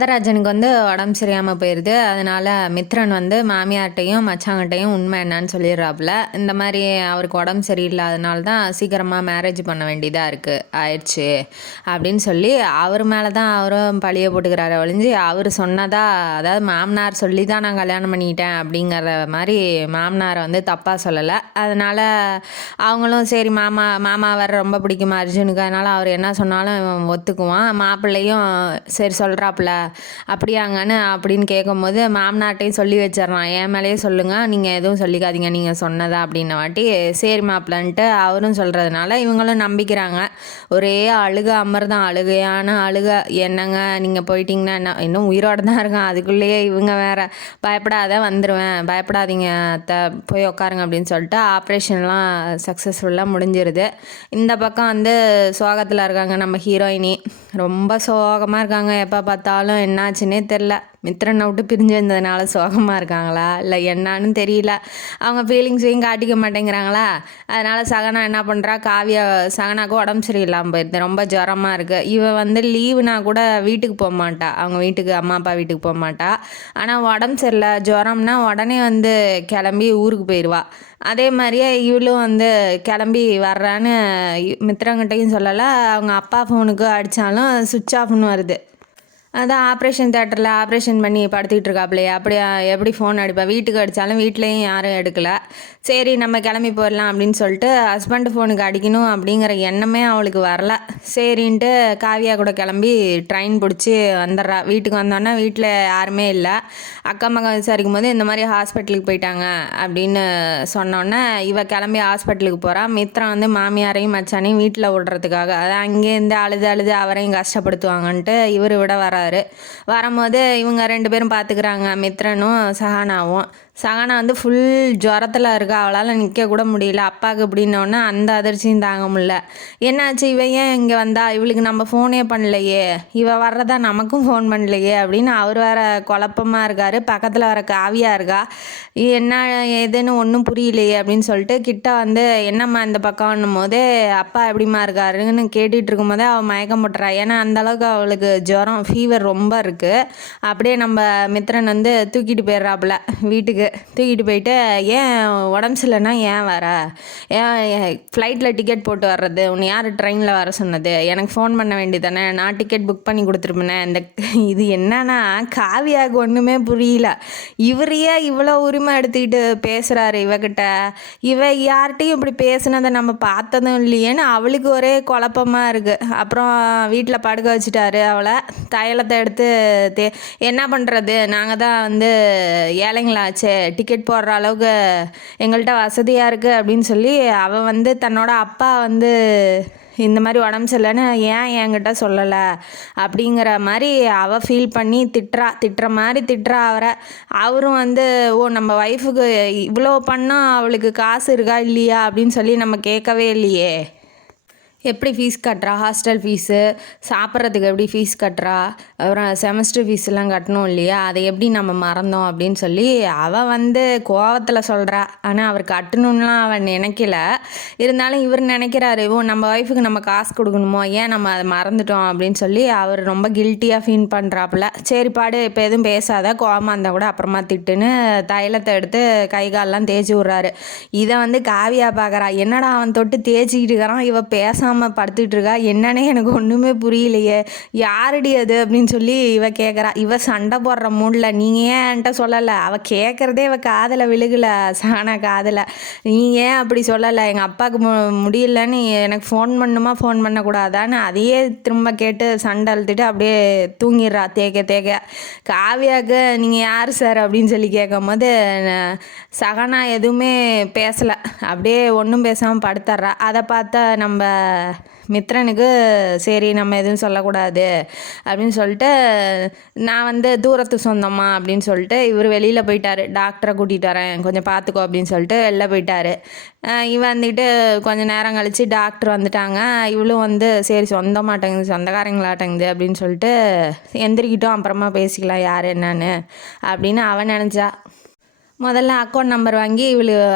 வரதராஜனுக்கு உடம்பு சரியாமல் போயிடுது. அதனால மித்ரன் மாமியார்ட்டையும் மச்சாங்கிட்டையும் உண்மை என்னன்னு சொல்லிடுறாப்புல. இந்த மாதிரி அவருக்கு உடம்பு சரியில்லாதனால தான் சீக்கிரமாக மேரேஜ் பண்ண வேண்டியதாக ஆயிடுச்சு அப்படின்னு சொல்லி அவர் மேலே தான் அவரும் பழிய போட்டுக்கிறாரு ஒழிஞ்சு அவர் சொன்னதா, அதாவது மாமனார் சொல்லி தான் நான் கல்யாணம் பண்ணிக்கிட்டேன் அப்படிங்கிற மாதிரி மாமனாரை தப்பாக சொல்லலை. அதனால் அவங்களும் சரி மாமா வர ரொம்ப பிடிக்குமா அர்ஜுனுக்கு, அதனால் அவர் என்ன சொன்னாலும் ஒத்துக்குவான். மாப்பிள்ளையும் சரி சொல்கிறாப்புல அப்படியாங்கன்னு அப்படின்னு கேட்கும்போது மாமனார்ட்டையும் சொல்லி வச்சிடறான், என் மேலேயே சொல்லுங்கள், நீங்கள் எதுவும் சொல்லிக்காதீங்க நீங்கள் சொன்னதா அப்படின்ன வாட்டி சரி மாப்பிள்ளன்ட்டு அவரும் சொல்கிறதுனால இவங்களும் நம்பிக்கிறாங்க. ஒரே அழுக அமர்தான், அழுகையான அழுக. என்னங்க நீங்கள் போயிட்டீங்கன்னா என்ன, இன்னும் உயிரோடு தான் இருக்கான், அதுக்குள்ளேயே இவங்க வேற பயப்படாத வந்துடுவேன், பயப்படாதீங்க அத்தை போய் உட்காருங்க அப்படின்னு சொல்லிட்டு ஆப்ரேஷன்லாம் சக்ஸஸ்ஃபுல்லாக முடிஞ்சிருது. இந்த பக்கம் சோகத்தில் இருக்காங்க நம்ம ஹீரோயினி, ரொம்ப சோகமாக இருக்காங்க. எப்போ பார்த்தாலும் என்னாச்சுன்னே தெரில. மித்ரனை விட்டு பிரிஞ்சிருந்ததுனால சோகமாக இருக்காங்களா இல்லை என்னான்னு தெரியல. அவங்க ஃபீலிங்ஸையும் காட்டிக்க மாட்டேங்கிறாங்களா. அதனால் சகனா என்ன பண்ணுறா, சகனாவுக்கு உடம்பு சரியில்லாமல் போயிடுது, ரொம்ப ஜுரமாக இருக்குது. இவ லீவுனா கூட வீட்டுக்கு போக மாட்டா, அவங்க வீட்டுக்கு அம்மா அப்பா வீட்டுக்கு போக மாட்டா. ஆனால் உடம்பு சரியில்லை ஜுரம்னா உடனே கிளம்பி ஊருக்கு போயிடுவா. அதே மாதிரியே இவளும் கிளம்பி வர்றான்னு மித்ரங்கிட்டையும் சொல்லலை. அவங்க அப்பா ஃபோனுக்கு அடித்தாலும் சுவிட்ச் ஆஃப்னு வருது. அதான் ஆப்ரேஷன் தேட்டரில் ஆப்ரேஷன் பண்ணி படுத்திக்கிட்டு இருக்காப்லையே, அப்படியா எப்படி ஃபோன் அடிப்பா, வீட்டுக்கு அடித்தாலும் வீட்லேயும் யாரும் எடுக்கலை. சரி நம்ம கிளம்பி போயிடலாம் அப்படின்னு சொல்லிட்டு ஹஸ்பண்ட் ஃபோனுக்கு அடிக்கணும் அப்படிங்கிற எண்ணமே அவளுக்கு வரல. சரின்ட்டு காவியா கூட கிளம்பி ட்ரெயின் பிடிச்சி வந்துடுறா. வீட்டுக்கு வந்தோன்னா வீட்டில் யாருமே இல்லை. அக்கம் பக்கம் விசாரிக்கும் போது இந்த மாதிரி ஹாஸ்பிட்டலுக்கு போயிட்டாங்க அப்படின்னு சொன்னோன்னே இவ கிளம்பி ஹாஸ்பிட்டலுக்கு போகிறா. மித்ரன் மாமியாரையும் மச்சானையும் வீட்டில் விடுறதுக்காக, அதான் அங்கேருந்து அழுது அவரையும் கஷ்டப்படுத்துவாங்கன்ட்டு இவர் விட வரும்போது இவங்க 2 பேரும் பார்த்துக்கிறாங்க, மித்ரனும் சஹானாவும். சஹானா ஃபுல் ஜுரத்தில் இருக்கா, அவளால் நிற்க கூட முடியல. அப்பாவுக்கு அப்படின்னோடனே அந்த அதிர்ச்சியும் தாங்க முடியல. என்னாச்சு, இவ ஏன் இங்கே வந்தா, இவளுக்கு நம்ம ஃபோனே பண்ணலையே, இவ வர்றதா நமக்கும் ஃபோன் பண்ணலையே அப்படின்னு அவர் வேற குழப்பமாக இருக்கார். பக்கத்தில் வர காவியா இருக்கா, என்ன ஏதுன்னு ஒன்றும் புரியலையே அப்படின்னு சொல்லிட்டு கிட்ட என்னம்மா இந்த பக்கம்னும் போதே அப்பா எப்படிமா இருக்காருன்னு கேட்டுட்டு இருக்கும்போதே அவள் மயக்கம் போட்டுறா. ஏன்னா அந்தளவுக்கு அவளுக்கு ஜுரம் ஃபீவர் ரொம்ப இருக்குது. அப்படியே நம்ம மித்ரன் தூக்கிட்டு போயிடுறாப்புல வீட்டுக்கு. தூக்கிட்டு போயிட்டு ஏன் உடம்பு சரியில்லைன்னா ஏன் வர, ஏன் ஃப்ளைட்டில் டிக்கெட் போட்டு வர்றது, உன்னை யார் ட்ரெயினில் வர சொன்னது, எனக்கு ஃபோன் பண்ண வேண்டியதானே, நான் டிக்கெட் புக் பண்ணி கொடுத்துருப்பேனே. இது என்னன்னா காவியாவுக்கு ஒன்றுமே புரியல. இவரையே இவ்வளோ உரிமை எடுத்துக்கிட்டு பேசுகிறாரு இவகிட்ட, இவ யார்கிட்டையும் இப்படி பேசுனதை நம்ம பார்த்ததும் இல்லையேன்னு அவளுக்கு ஒரே குழப்பமாக இருக்குது. அப்புறம் வீட்டில் படுக்க வச்சுட்டாரு அவளை. தைலத்தை எடுத்து என்ன பண்ணுறது, நாங்கள் தான் ஏழைங்களாச்சே, டிக்கெட் போடுற அளவுக்கு எங்கள்கிட்ட வசதியாக இருக்குது அப்படின்னு சொல்லி அவள் தன்னோட அப்பா இந்த மாதிரி உடம்பு சரியில்லைன்னு ஏன் என்கிட்ட சொல்லலை அப்படிங்கிற மாதிரி அவள் ஃபீல் பண்ணி திட்டுற மாதிரி திட்டுறா அவரை. அவரும் ஓ நம்ம ஒய்ஃபுக்கு இவ்வளோ பண்ணால் அவளுக்கு காசு இருக்கா இல்லையா அப்படின்னு சொல்லி நம்ம கேட்கவே இல்லையே, எப்படி ஃபீஸ் கட்டுறா, ஹாஸ்டல் ஃபீஸு, சாப்பிட்றதுக்கு எப்படி ஃபீஸ் கட்டுறா, அப்புறம் செமஸ்டர் ஃபீஸ்லாம் கட்டணும் இல்லையா, அதை எப்படி நம்ம மறந்தோம் அப்படின்னு சொல்லி அவள் கோவத்தில் சொல்கிறா. ஆனால் அவர் கட்டணும்லாம் அவன் நினைக்கல. இருந்தாலும் இவர் நினைக்கிறாரு, ஓ நம்ம ஒய்ஃபுக்கு நம்ம காசு கொடுக்கணுமோ, ஏன் நம்ம அதை மறந்துட்டோம் அப்படின்னு சொல்லி அவர் ரொம்ப கில்ட்டியாக ஃபீல் பண்ணுறாப்புல. சரி பாடு இப்போ எதுவும் பேசாத, கோவமாக இருந்தால் கூட அப்புறமா திட்டுன்னு தைலத்தை எடுத்து கை காலெலாம் தேய்ச்சி விட்றாரு. இதை காவியா பார்க்குறா, என்னடா அவன் தொட்டு தேய்ச்சிக்கிட்டு இருக்கிறான், இவ பேச படுத்துட்டு இருக்கா, என்னன்னே எனக்கு ஒன்றுமே புரியலையே, யாரடி அது அப்படின்னு சொல்லி இவ கேட்குறா. இவ சண்டை போடுற மூடில், நீங்கள் ஏன் என்கிட்ட சொல்லலை, அவள் கேட்குறதே இவ காதில் விழுகல, சகனா காதில், நீங்கள் ஏன் அப்படி சொல்லலை, எங்கள் அப்பாவுக்கு முடியலன்னு எனக்கு ஃபோன் ஃபோன் பண்ணக்கூடாதான்னு அதையே திரும்ப கேட்டு சண்டை அழுத்திட்டு அப்படியே தூங்கிடுறா தேக்க. காவியாவுக்கு நீங்கள் யார் சார் அப்படின்னு சொல்லி கேட்கும் போது சகனா எதுவுமே பேசலை, அப்படியே ஒன்றும் பேசாமல் படுத்துட்றா. அதை பார்த்தா நம்ம மித்ரனுக்கு சரி நம்ம எதுவும் சொல்லக்கூடாது அப்படின்னு சொல்லிட்டு நான் தூரத்து சொந்தமா அப்படின்னு சொல்லிட்டு இவர் வெளியில் போயிட்டார். டாக்டரை கூட்டிகிட்டு வரேன் கொஞ்சம் பார்த்துக்கோ அப்படின்னு சொல்லிட்டு வெளில போயிட்டார். இவன் கொஞ்சம் நேரம் கழித்து டாக்டர் வந்துட்டாங்க. இவளும் சரி சொந்தமாட்டேங்குது, சொந்தக்காரங்களாட்டங்குது அப்படின்னு சொல்லிட்டு எந்திரிக்கிட்டோம், அப்புறமா பேசிக்கலாம் யார் என்னன்னு அப்படின்னு அவன் நினச்சா. முதல்ல அக்கௌண்ட் நம்பர் வாங்கி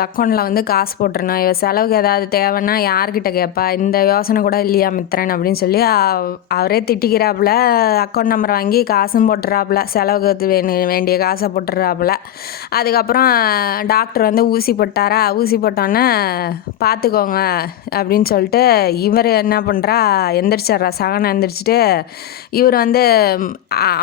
அக்கௌண்ட்டில் வந்து காசு போட்டுருணும். இவ செலவுக்கு ஏதாவது தேவைன்னா யார்கிட்ட கேட்பா, இந்த யோசனை கூட இல்லையா மித்திரன் அப்படின்னு சொல்லி அவரே திட்டிக்கிறாப்புல. அக்கௌண்ட் நம்பர் வாங்கி காசும் போட்டுறாப்புல, செலவுக்கு வேண்டிய காசை போட்டுறாப்புல. அதுக்கப்புறம் டாக்டர் வந்து ஊசி போட்டாரா, ஊசி போட்டோன்னே பார்த்துக்கோங்க அப்படின்னு சொல்லிட்டு இவர் என்ன பண்ணுறா, எந்திரிச்சிட்றா. சகனம் எந்திரிச்சிட்டு இவர் வந்து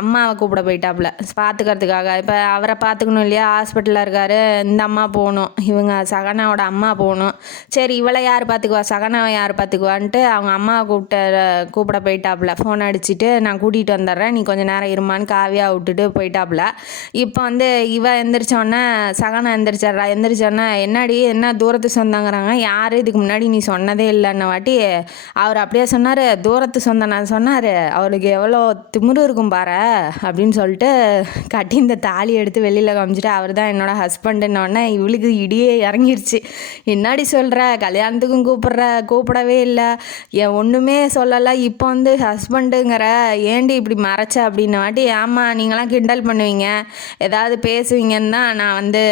அம்மாவை கூப்பிட போயிட்டாப்புல பார்த்துக்கிறதுக்காக. இப்போ அவரை பார்த்துக்கணும் இல்லையா, ஹாஸ்பிட்டலில் இருக்காரு. இந்த அம்மா போகணும், இவங்க சகனாவோட அம்மா போகணும். சரி இவளை யார் பார்த்துக்குவா, சகனாவை யார் பார்த்துக்குவான்ட்டு அவங்க அம்மாவை கூப்பிட போயிட்டாப்புல. ஃபோன் அடிச்சுட்டு நான் கூட்டிகிட்டு வந்துடுறேன், நீ கொஞ்சம் நேரம் இருமான்னு காவியா விட்டுட்டு போயிட்டாப்புல. இப்போ வந்து இவ எந்திரிச்சோடனே சகனா எந்திரிச்சோடனே என்னடி என்ன தூரத்து சொந்தங்கிறாங்க, யார் இதுக்கு முன்னாடி நீ சொன்னதே இல்லைன்ன வாட்டி அவர் அப்படியே சொன்னார், தூரத்து சொந்தம் நான் சொன்னார், அவளுக்கு எவ்வளோ திமிரு இருக்கும் பாரு அப்படின்னு சொல்லிட்டு கட்டி இந்த தாலி எடுத்து வெளியில் காமிச்சிட்டு அவர் தான் என்னோட ஹஸ்பண்டுன்னொடனே இவளுக்கு இடியே இறங்கிருச்சு. என்னாடி சொல்கிற, கல்யாணத்துக்கும் கூப்பிடவே இல்லை, ஒன்றுமே சொல்லலை, இப்போ வந்து ஹஸ்பண்டுங்கிற, ஏண்டி இப்படி மறைச்ச அப்படின்ன வாட்டி, ஆமாம் நீங்களாம் கிண்டல் பண்ணுவீங்க, ஏதாவது பேசுவீங்கன்னு தான் நான் வந்து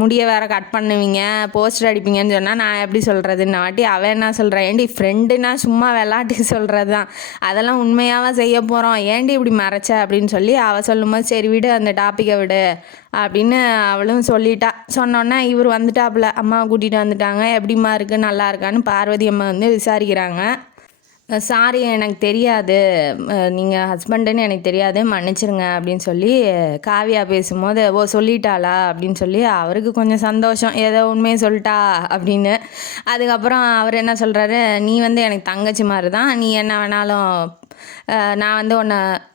முடிய வேற கட் பண்ணுவீங்க, போஸ்டர் அடிப்பீங்கன்னு சொன்னால் நான் எப்படி சொல்கிறதுன்ன வாட்டி அவன் என்ன சொல்கிறேன், ஏண்டி ஃப்ரெண்டுனா சும்மா விளாட்டுக்கு சொல்கிறது தான், அதெல்லாம் உண்மையாக செய்ய போகிறோம், ஏண்டி இப்படி மறைச்ச அப்படின்னு சொல்லி அவள் சொல்லும்போது சரி விடு அந்த டாப்பிக்கை விடு அப்படின்னு அவளும் சொல்லிட்டா. சொன்னோன்னே இவர் வந்துட்டாப்புல, அம்மாவை கூட்டிகிட்டு வந்துட்டாங்க. எப்படிம்மா இருக்குது நல்லா இருக்கான்னு பார்வதி அம்மா வந்து விசாரிக்கிறாங்க. சாரி எனக்கு தெரியாது, நீங்கள் ஹஸ்பண்டுன்னு எனக்கு தெரியாது, மன்னிச்சிருங்க அப்படின்னு சொல்லி காவியா பேசும்போது ஓ சொல்லிட்டாளா அப்படின்னு சொல்லி அவருக்கு கொஞ்சம் சந்தோஷம், ஏதோ உண்மையை சொல்லிட்டா அப்படின்னு. அதுக்கப்புறம் அவர் என்ன சொல்கிறாரு, நீ வந்து எனக்கு தங்கச்சி மாதிரி தான், நீ என்ன வேணாலும் நான் வந்து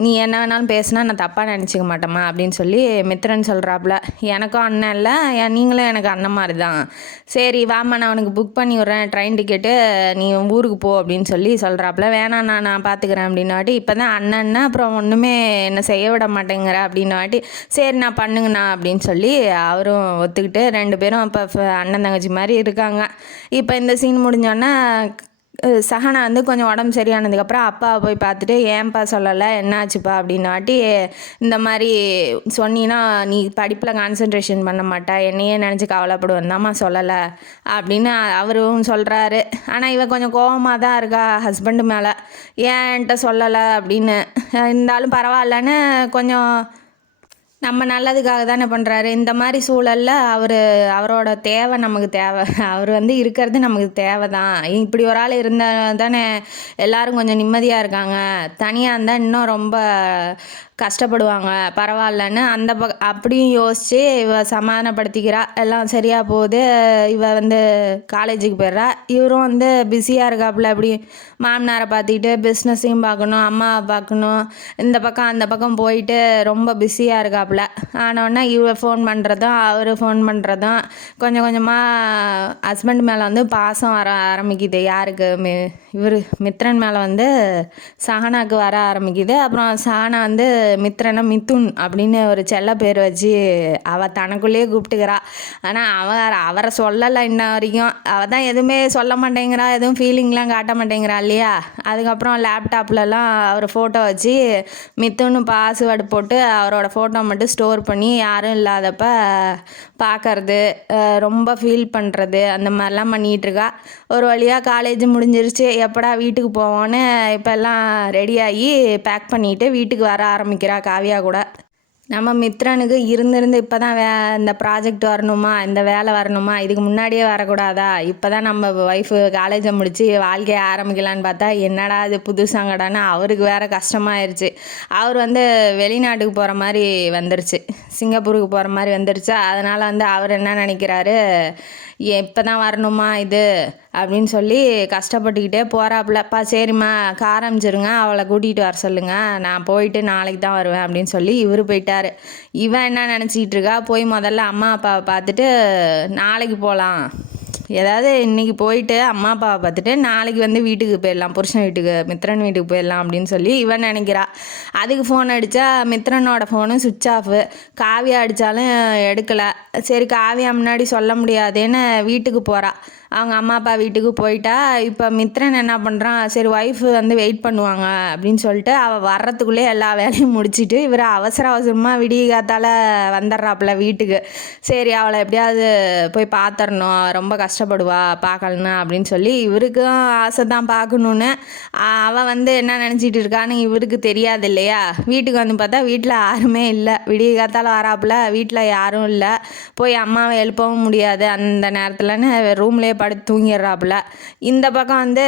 நீ என்ன வேணாலும் பேசுனா நான் தப்பாக நினச்சிக்க மாட்டேம்மா அப்படின்னு சொல்லி மித்திரன் சொல்கிறாப்புல. எனக்கும் அண்ணன் இல்லை, நீங்களும் எனக்கு அண்ணன் மாதிரி தான், சரி வாம்மா நான் உனக்கு புக் பண்ணி விட்றேன் ட்ரெயின் டிக்கெட்டு, நீ ஊருக்கு போ அப்படின்னு சொல்லி சொல்கிறாப்புல. வேணாம் நான் பார்த்துக்கிறேன் அப்படின்னாட்டி, இப்போ தான் அண்ணன்னா அப்புறம் ஒன்றுமே என்னை செய்ய விட மாட்டேங்கிற அப்படின்னாட்டி, சரி நான் பண்ணுங்கண்ணா அப்படின்னு சொல்லி அவரும் ஒத்துக்கிட்டு 2 பேரும் இப்போ அண்ணன் தங்கச்சி மாதிரி இருக்காங்க. இப்போ இந்த சீன் முடிஞ்சோன்னா சஹனா வந்து கொஞ்சம் உடம்பு சரியானதுக்கப்புறம் அப்பாவை போய் பார்த்துட்டு ஏன்ப்பா சொல்லலை என்னாச்சுப்பா அப்படின்னாட்டி, இந்த மாதிரி சொன்னீன்னா நீ படிப்பில் கான்சன்ட்ரேஷன் பண்ண மாட்டா, என்னையே நினச்சி கவலைப்படுவேன் தாம்மா சொல்லலை அப்படின்னு அவரும் சொல்கிறாரு. ஆனால் இவன் கொஞ்சம் கோபமாக தான் இருக்கா ஹஸ்பண்டு மேலே, ஏன்ட்ட சொல்லலை அப்படின்னு. இருந்தாலும் பரவாயில்லன்னு கொஞ்சம் நம்ம நல்லதுக்காக தானே பண்ணுறாரு. இந்த மாதிரி சூழலில் அவரோட தேவை நமக்கு தேவை, அவர் வந்து இருக்கிறது நமக்கு தேவை தான். இப்படி ஒரு ஆள் இருந்தால் தானே எல்லோரும் கொஞ்சம் நிம்மதியாக இருக்காங்க, தனியாக இருந்தால் இன்னும் ரொம்ப கஷ்டப்படுவாங்க, பரவாயில்லன்னு அந்த அப்படியும் யோசித்து இவ சமாதானப்படுத்திக்கிறா. எல்லாம் சரியாக போகுது. இவ வந்து காலேஜுக்கு போயிடுறா. இவரும் வந்து பிஸியாக இருக்காப்புல, அப்படி மாமனாரை பார்த்துக்கிட்டு பிஸ்னஸையும் பார்க்கணும், அம்மாவை பார்க்கணும், இந்த பக்கம் அந்த பக்கம் போயிட்டு ரொம்ப பிஸியாக இருக்காப்புல. ஆனோடனே இவ ஃபோன் பண்ணுறதும் அவர் ஃபோன் பண்ணுறதும் கொஞ்சம் கொஞ்சமாக ஹஸ்பண்ட் மேலே வந்து பாசம் வர ஆரம்பிக்குது. யாருக்கு இவர் மித்ரன் மேலே வந்து சஹனாக்கு வர ஆரம்பிக்குது. அப்புறம் சஹனா வந்து மித்ரனை மிதுன் அப்படின்னு ஒரு செல்ல பேர் வச்சு அவள் தனக்குள்ளேயே கூப்பிட்டுக்கிறா. ஆனால் அவரை சொல்லலை இன்ன வரைக்கும், அவள் தான் எதுவுமே சொல்ல மாட்டேங்கிறா, எதுவும் ஃபீலிங்லாம் காட்ட மாட்டேங்கிறா இல்லையா. அதுக்கப்புறம் லேப்டாப்லலாம் அவர் ஃபோட்டோ வச்சு மிதுன்னு பாஸ்வேர்டு போட்டு அவரோட ஃபோட்டோ மட்டும் ஸ்டோர் பண்ணி யாரும் இல்லாதப்ப பார்க்கறது, ரொம்ப ஃபீல் பண்ணுறது, அந்த மாதிரிலாம் பண்ணிகிட்ருக்கா. ஒரு வழியாக காலேஜ் முடிஞ்சிருச்சு, எப்படா வீட்டுக்கு போவோன்னு இப்போ எல்லாம் ரெடியாகி பேக் பண்ணிவிட்டு வீட்டுக்கு வர ஆரம்பிக்கிறா காவியா கூட. நம்ம மித்ரனுக்கு இருந்திருந்து இப்போ தான் இந்த ப்ராஜெக்ட் வரணுமா, இந்த வேலை வரணுமா, இதுக்கு முன்னாடியே வரக்கூடாதா, இப்போ தான் நம்ம ஒய்ஃபு காலேஜை முடித்து வாழ்க்கையை ஆரம்பிக்கலான்னு பார்த்தா என்னடா இது புது சங்கடான்னு அவருக்கு வேறு கஷ்டமாயிருச்சு. அவர் வந்து வெளிநாட்டுக்கு போகிற மாதிரி வந்துருச்சு, சிங்கப்பூருக்கு போகிற மாதிரி வந்துருச்சு. அதனால் வந்து அவர் என்ன நினைக்கிறாரு, இப்போ தான் வரணுமா இது அப்படின்னு சொல்லி கஷ்டப்பட்டுக்கிட்டே போகிறாப்புலப்பா. சரிம்மா ஆரம்பிச்சிருங்க, அவளை கூட்டிகிட்டு வர சொல்லுங்கள், நான் போயிட்டு நாளைக்கு தான் வருவேன் அப்படின்னு சொல்லி இவர் போயிட்டார். இவன் என்ன நினச்சிக்கிட்டு இருக்கா, போய் முதல்ல அம்மா அப்பாவை பார்த்துட்டு நாளைக்கு போகலாம் ஏதாவது இன்றைக்கி போயிட்டு அம்மா அப்பாவை பார்த்துட்டு நாளைக்கு வந்து வீட்டுக்கு போயிடலாம், புருஷன் வீட்டுக்கு, மித்ரன் வீட்டுக்கு போயிடலாம் அப்படின்னு சொல்லி இவன் நினைக்கிறா. அதுக்கு ஃபோன் அடித்தா மித்ரனோட ஃபோனும் சுவிட்ச் ஆஃபு. காவியா அடித்தாலும் எடுக்கலை. சரி காவியா முன்னாடி சொல்ல முடியாதுன்னு வீட்டுக்கு போகிறா. அவங்க அம்மா அப்பா வீட்டுக்கு போயிட்டா. இப்போ மித்ரன் என்ன பண்ணுறான், சரி ஒய்ஃபு வந்து வெயிட் பண்ணுவாங்க அப்படின்னு சொல்லிட்டு அவள் வர்றதுக்குள்ளே எல்லா வேலையும் முடிச்சுட்டு இவர் அவசர அவசரமாக விடிய காத்தால் வந்துடுறாப்புல வீட்டுக்கு. சரி அவளை எப்படியாவது போய் பார்த்துடணும், ரொம்ப கஷ்டப்படுவா பார்க்கலன்னா அப்படின்னு சொல்லி இவருக்கும் ஆசை தான் பார்க்கணுன்னு. அவள் வந்து என்ன நினச்சிட்டு இருக்கான்னு இவருக்கு தெரியாது இல்லையா. வீட்டுக்கு வந்து பார்த்தா வீட்டில் யாருமே இல்லை. விடிய காத்தால் வராப்புல, வீட்டில் யாரும் இல்லை. போய் அம்மாவை எழுப்பவும் முடியாது அந்த நேரத்தில்னு ரூம்லேயே படுத்து தூங்கிடுறாப்புல. இந்த பக்கம் வந்து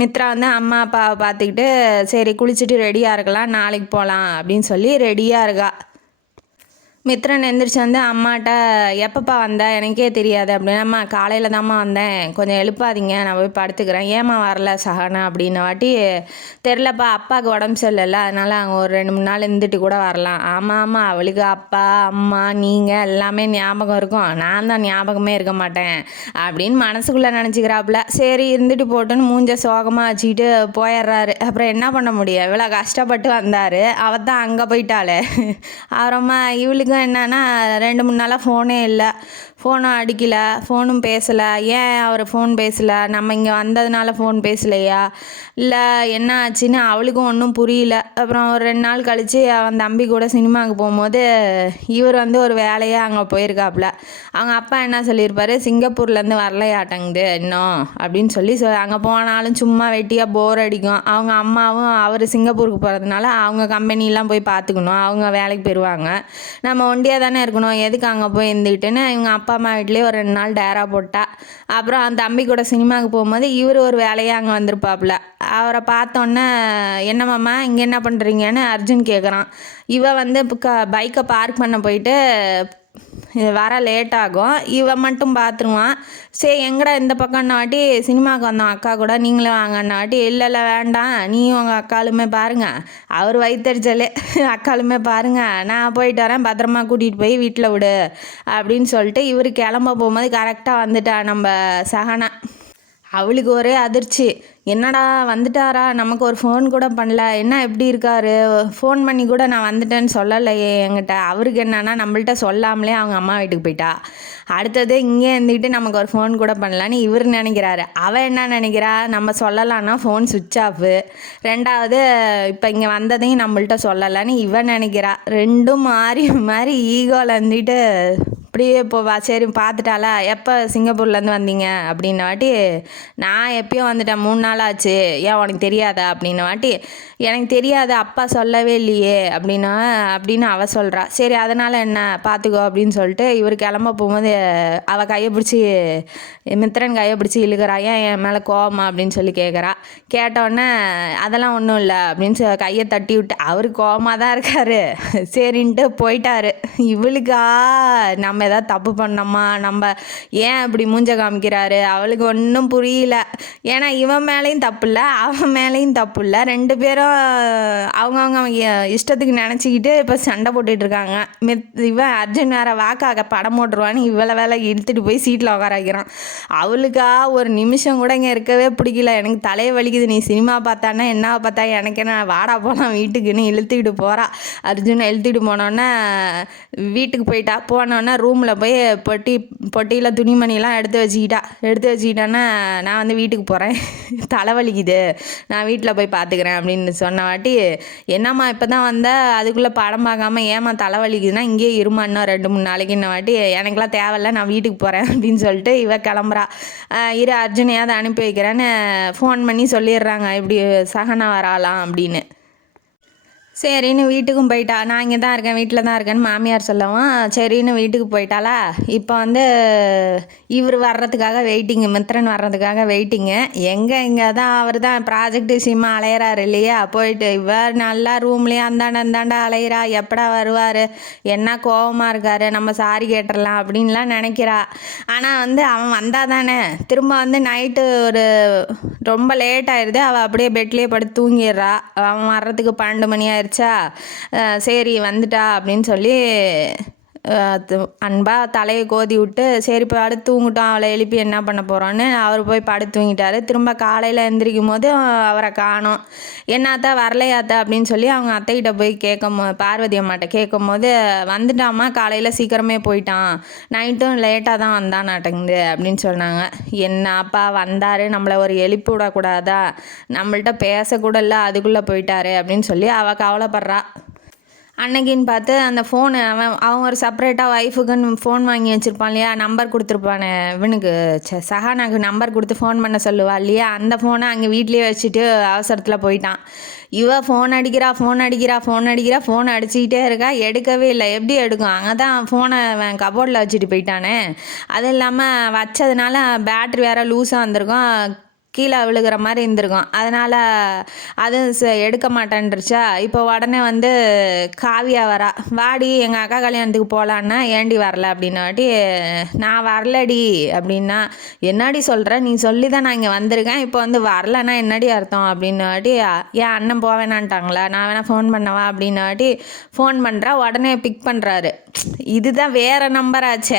மித்ரா வந்து அம்மா அப்பாவை பார்த்துக்கிட்டு சரி குளிச்சுட்டு ரெடியாக இருக்கலாம், நாளைக்கு போகலாம் அப்படின்னு சொல்லி ரெடியாக இருக்கா. மித்ரன் எந்திரிச்சு வந்து அம்மாட்ட எப்பப்பா வந்தேன் எனக்கே தெரியாது அப்படின்னு. அம்மா காலையில் தாம்மா வந்தேன், கொஞ்சம் எழுப்பாதீங்க, நான் போய் படுத்துக்கிறேன். ஏம்மா வரல சஹானா அப்படின்ன வாட்டி, தெரிலப்பா அப்பாவுக்கு உடம்பு சரியில்லை, அதனால் அங்கே ஒரு 2-3 நாள் இருந்துட்டு கூட வரலாம். ஆமாம் ஆமாம், அவளுக்கு அப்பா அம்மா நீங்கள் எல்லாமே ஞாபகம் இருக்கும், நான் தான் ஞாபகமே இருக்க மாட்டேன் அப்படின்னு மனசுக்குள்ளே நினச்சிக்கிறாப்புல. சரி இருந்துட்டு போட்டுன்னு மூஞ்ச சோகமாக வச்சுக்கிட்டு போயிடுறாரு. அப்புறம் என்ன பண்ண முடியும், இவ்வளோ கஷ்டப்பட்டு வந்தார், அவள் தான் அங்கே போயிட்டாளே. அப்புறமா இவளுக்கு என்னன்னா 2-3 நாளாக ஃபோனே இல்லை, ஃபோனும் அடிக்கலை, ஃபோனும் பேசலை. ஏன் அவர் ஃபோன் பேசலை, நம்ம இங்கே வந்ததுனால ஃபோன் பேசலையா, இல்லை என்ன ஆச்சுன்னு அவளுக்கும் ஒன்றும் புரியல. அப்புறம் ஒரு 2 நாள் கழித்து அவன் தம்பி கூட சினிமாவுக்கு போகும்போது இவர் வந்து ஒரு வேலையாக அங்கே போயிருக்காப்புல. அவங்க அப்பா என்ன சொல்லியிருப்பார், சிங்கப்பூர்லேருந்து வரலையாட்டங்குது இன்னும் அப்படின்னு சொல்லி அங்கே போனாலும் சும்மா வெட்டியாக போர் அடிக்கும். அவங்க அம்மாவும் அவர் சிங்கப்பூருக்கு போகிறதுனால அவங்க கம்பெனிலாம் போய் பார்த்துக்கணும், அவங்க வேலைக்கு போயிடுவாங்க, நம்ம ஒண்டியாக தானே இருக்கணும், எதுக்கு அங்கே போய் இருந்துக்கிட்டுன்னு இவங்க அப்பா அம்மா வீட்லேயே ஒரு 2 நாள் டேரா போட்டா. அப்புறம் அந்த தம்பி கூட சினிமாவுக்கு போகும்போது இவர் ஒரு வேலையாக அங்கே வந்திருப்பாப்புல. அவரை பார்த்தோன்னே என்னம்மாம்மா இங்கே என்ன பண்ணுறீங்கன்னு அர்ஜுன் கேட்குறான். இவ வந்து பைக்கை பார்க் பண்ண போயிட்டு வர லேட் ஆகும், இவன் மட்டும் பார்த்துருவான். சரி எங்கடா இந்த பக்கம்னா வாட்டி சினிமாவுக்கு வந்தோம் அக்கா கூட, நீங்களே வாங்கன்னா வாட்டி இல்லை வேண்டாம், நீயும் உங்கள் அக்காலுமே பாருங்கள், அவர் வயிற்றுச்சலே அக்காலுமே பாருங்கள், நான் போயிட்டு வரேன், பத்திரமா கூட்டிகிட்டு போய் வீட்டில் விடு அப்படின்னு சொல்லிட்டு இவர் கிளம்ப போகும்போது கரெக்டாக வந்துட்டா நம்ம சஹானா. அவளுக்கு ஒரே அதிர்ச்சி, என்னடா வந்துட்டாரா, நமக்கு ஒரு ஃபோன் கூட பண்ணல, என்ன எப்படி இருக்காரு, ஃபோன் பண்ணி கூட நான் வந்துட்டேன்னு சொல்லலையே என்கிட்ட. அவருக்கு என்னன்னா நம்மள்ட்ட சொல்லாமலே அவங்க அம்மா வீட்டுக்கு போயிட்டா, அடுத்தது இங்கே இருந்துக்கிட்டு நமக்கு ஒரு ஃபோன் கூட பண்ணலான்னு இவர் நினைக்கிறாரு. அவள் என்ன நினைக்கிறா, நம்ம சொல்லலான்னா ஃபோன் சுவிட்ச் ஆஃபு, ரெண்டாவது இப்போ இங்கே வந்ததையும் நம்மள்ட்ட சொல்லலைன்னு இவன் நினைக்கிறா. ரெண்டும் மாறி மாறி ஈகோவில் இருந்துட்டு அப்படியே போவா. சரி பார்த்துட்டாளா, எப்போ சிங்கப்பூர்லேருந்து வந்தீங்க அப்படின்ன வாட்டி, நான் எப்பயோ வந்துட்டேன், 3 நாள் ஆச்சு, ஏன் உனக்கு தெரியாதா அப்படின்ன வாட்டி, எனக்கு தெரியாது அப்பா சொல்லவே இல்லையே அப்படின்னு அவள் சொல்கிறா. சரி அதனால் என்ன பார்த்துக்கோ அப்படின்னு சொல்லிட்டு இவர் கிளம்ப போகும்போது அவள் கையை பிடிச்சி மித்ரன் கையை பிடிச்சி இழுக்கிறா. ஏன் என் மேலே கோவமா அப்படின்னு சொல்லி கேட்குறா. கேட்டோடனே அதெல்லாம் ஒன்றும் இல்லை அப்படின்னு கையை தட்டி விட்டு அவர் கோவமாக தான் இருக்கார். சரின்ட்டு போயிட்டாரு. இவளுக்கா நம்ம ஏதாவது தப்பு பண்ணோமா, நம்ம ஏன் இப்படி மூஞ்ச காமிக்கிறாரு, அவளுக்கு ஒன்றும் புரியல. ஏன்னா இவன் மேலேயும் தப்பு இல்லை, அவன் மேலேயும் தப்பு இல்லை, 2 பேரும் அவங்கவுங்க இஷ்டத்துக்கு நினச்சிக்கிட்டு இப்போ சண்டை போட்டுட்ருக்காங்க. இவன் அர்ஜுன் வேற வாக்காக படம் போட்டுருவான்னு இவ்வளோ வேலை இழுத்துட்டு போய் சீட்டில் உட்கார வைக்கிறான். அவளுக்கா ஒரு நிமிஷம் கூட இங்கே இருக்கவே பிடிக்கல. எனக்கு தலையை வலிக்குது, நீ சினிமா பார்த்தானா என்ன பார்த்தா எனக்கு என்ன, வாடா போகலாம் வீட்டுக்குன்னு இழுத்துக்கிட்டு போகிறா. அர்ஜுனை இழுத்துக்கிட்டு போனோன்னே வீட்டுக்கு போனோன்னே ரூமில் போய் பொட்டியில் துணிமணிலாம் எடுத்து வச்சுக்கிட்டான்னா நான் வந்து வீட்டுக்கு போகிறேன், தலைவலிக்குது, நான் வீட்டில் போய் பார்த்துக்கிறேன் அப்படின்னு சொன்ன வாட்டி, என்னம்மா இப்போ தான் வந்த அதுக்குள்ளே படம் பார்க்காம ஏமா தலைவலிக்குதுன்னா இங்கேயே இருமா இன்னும் 2-3 நாளைக்கு இன்ன வாட்டி, எனக்குலாம் தேவையில்ல, நான் வீட்டுக்கு போகிறேன் அப்படின்னு சொல்லிட்டு இவ கிளம்புறா. இரு அர்ஜுனையாவது அனுப்பி வைக்கிறேன்னு ஃபோன் பண்ணி சொல்லிடுறாங்க இப்படி சஹானா வராலாம் அப்படின்னு. சரின்னு வீட்டுக்கும் போயிட்டா. நான் இங்கே தான் இருக்கேன், வீட்டில் தான் இருக்கேன்னு மாமியார் சொல்லவும் சரின்னு வீட்டுக்கு போயிட்டாளா. இப்போ வந்து இவர் வர்றதுக்காக வெயிட்டிங்கு, மித்ரன் வர்றதுக்காக வெயிட்டிங்கு. இங்கே தான் அவர் தான் ப்ராஜெக்ட் விஷயமா அலையிறாரு இல்லையா. போயிட்டு இவர் நல்லா ரூம்லேயே அந்தாண்டா அலையிறா, எப்படா வருவார், என்ன கோபமாக இருக்கார், நம்ம சாரி கேட்டுடலாம் அப்படின்லாம் நினைக்கிறா. ஆனால் வந்து அவன் வந்தால் தானே, திரும்ப வந்து நைட்டு ஒரு ரொம்ப லேட் ஆயிடுது, அவள் அப்படியே பெட்லேயே படுத்து தூங்கிடுறா. அவன் வர்றதுக்கு 12 மணி ஆயிடுச்சா. சரி வந்துட்டா அப்படின்னு சொல்லி அன்பா தலையை கோதி விட்டு சரி படுத்து தூங்கிட்டோம், அவளை எழுப்பி என்ன பண்ண போகிறோன்னு அவர் போய் படுத்து தூங்கிட்டாரு. திரும்ப காலையில் எந்திரிக்கும் போது அவரை காணோம். என்னாத்தா வரலையாத்தா அப்படின்னு சொல்லி அவங்க அத்தைக்கிட்ட போய் பார்வதி அம்மாட்ட கேட்கும் போது, வந்துட்டாம்மா, காலையில் சீக்கிரமே போயிட்டான், நைட்டும் லேட்டாக தான் வந்தான் நாட்டங்குது அப்படின்னு சொன்னாங்க. என்னப்பா வந்தார், நம்மளை ஒரு எழுப்பி விடக்கூடாதா, நம்மள்ட்ட பேசக்கூட இல்லை, அதுக்குள்ளே போயிட்டாரு அப்படின்னு சொல்லி அவள் கவலைப்படுறா. அன்னைக்குன்னு பார்த்து அந்த ஃபோனு அவன் ஒரு செப்பரேட்டாக ஒய்ஃபுக்குன்னு ஃபோன் வாங்கி வச்சுருப்பான் இல்லையா, நம்பர் கொடுத்துருப்பானே இவனுக்கு சஹானாக்கு நம்பர் கொடுத்து ஃபோன் பண்ண சொல்லுவா இல்லையா, அந்த ஃபோனை அங்கே வீட்லேயே வச்சுட்டு அவசரத்தில் போயிட்டான். ஃபோன் அடிக்கிறா ஃபோன் அடிச்சுக்கிட்டே இருக்கா, எடுக்கவே இல்லை. எப்படி எடுக்கும், அங்கே தான் ஃபோனை அவன் கபோர்டில் வச்சுட்டு போயிட்டானே. அது இல்லாமல் வச்சதுனால பேட்ரி வேறு லூஸாக வந்திருக்கும், கீழே விழுகிற மாதிரி இருந்திருக்கும். அதனால் அது எடுக்க மாட்டேன்ருச்சா. இப்போ உடனே வந்து காவியா வரா, வாடி எங்கள் அக்கா கல்யாணத்துக்கு போகலான்னா, ஏண்டி வரல அப்படின்னாட்டி, நான் வரலடி அப்படின்னா, என்னடி சொல்கிற, நீ சொல்லி தான் நான் இங்கே வந்திருக்கேன், இப்போ வந்து வரலன்னா என்னடி அர்த்தம் அப்படின்னாட்டி, ஏன் அண்ணன் போவேணான்ட்டாங்களா, நான் வேணால் ஃபோன் பண்ணவா அப்படின்னாட்டி ஃபோன் பண்ணுறா. உடனே பிக் பண்ணுறாரு. இதுதான் வேறு நம்பர் ஆச்சு.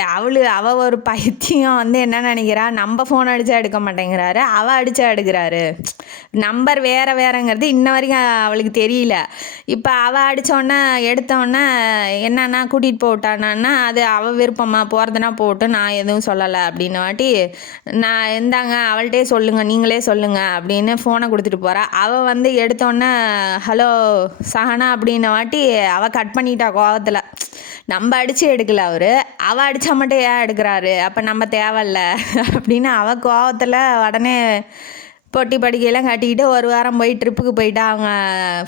அவள் ஒரு பைத்தியம் வந்து என்ன நினைக்கிறா, நம்ம ஃபோன் அடித்தா எடுக்க மாட்டேங்கிறாரு, அவள் அடித்தா எடுக்கிறாரு. நம்பர் வேறங்கிறது இன்ன வரைக்கும் அவளுக்கு தெரியல. இப்போ அவள் அடித்தோடனே எடுத்தோடனே என்னன்னா கூட்டிகிட்டு போட்டானா, அது அவள் விருப்பமா, போகிறதுனா போட்டு நான் எதுவும் சொல்லலை அப்படின்னு வாட்டி, நான் இருந்தாங்க அவள்கிட்டே சொல்லுங்கள், நீங்களே சொல்லுங்கள் அப்படின்னு ஃபோனை கொடுத்துட்டு போகிறா. அவள் வந்து எடுத்தோடனே ஹலோ சஹனா அப்படின்ன வாட்டி அவள் கட் பண்ணிட்டா கோவத்தில். நம்ம அடித்து எடுக்கல, அவள் அடித்தா மட்டும் ஏன் எடுக்கிறாரு, அப்போ நம்ம தேவையில்ல அப்படின்னு அவள் கோவத்தில் உடனே பொட்டி படிக்கையெல்லாம் கட்டிக்கிட்டு ஒரு வாரம் போய் ட்ரிப்புக்கு போயிட்டா அவங்க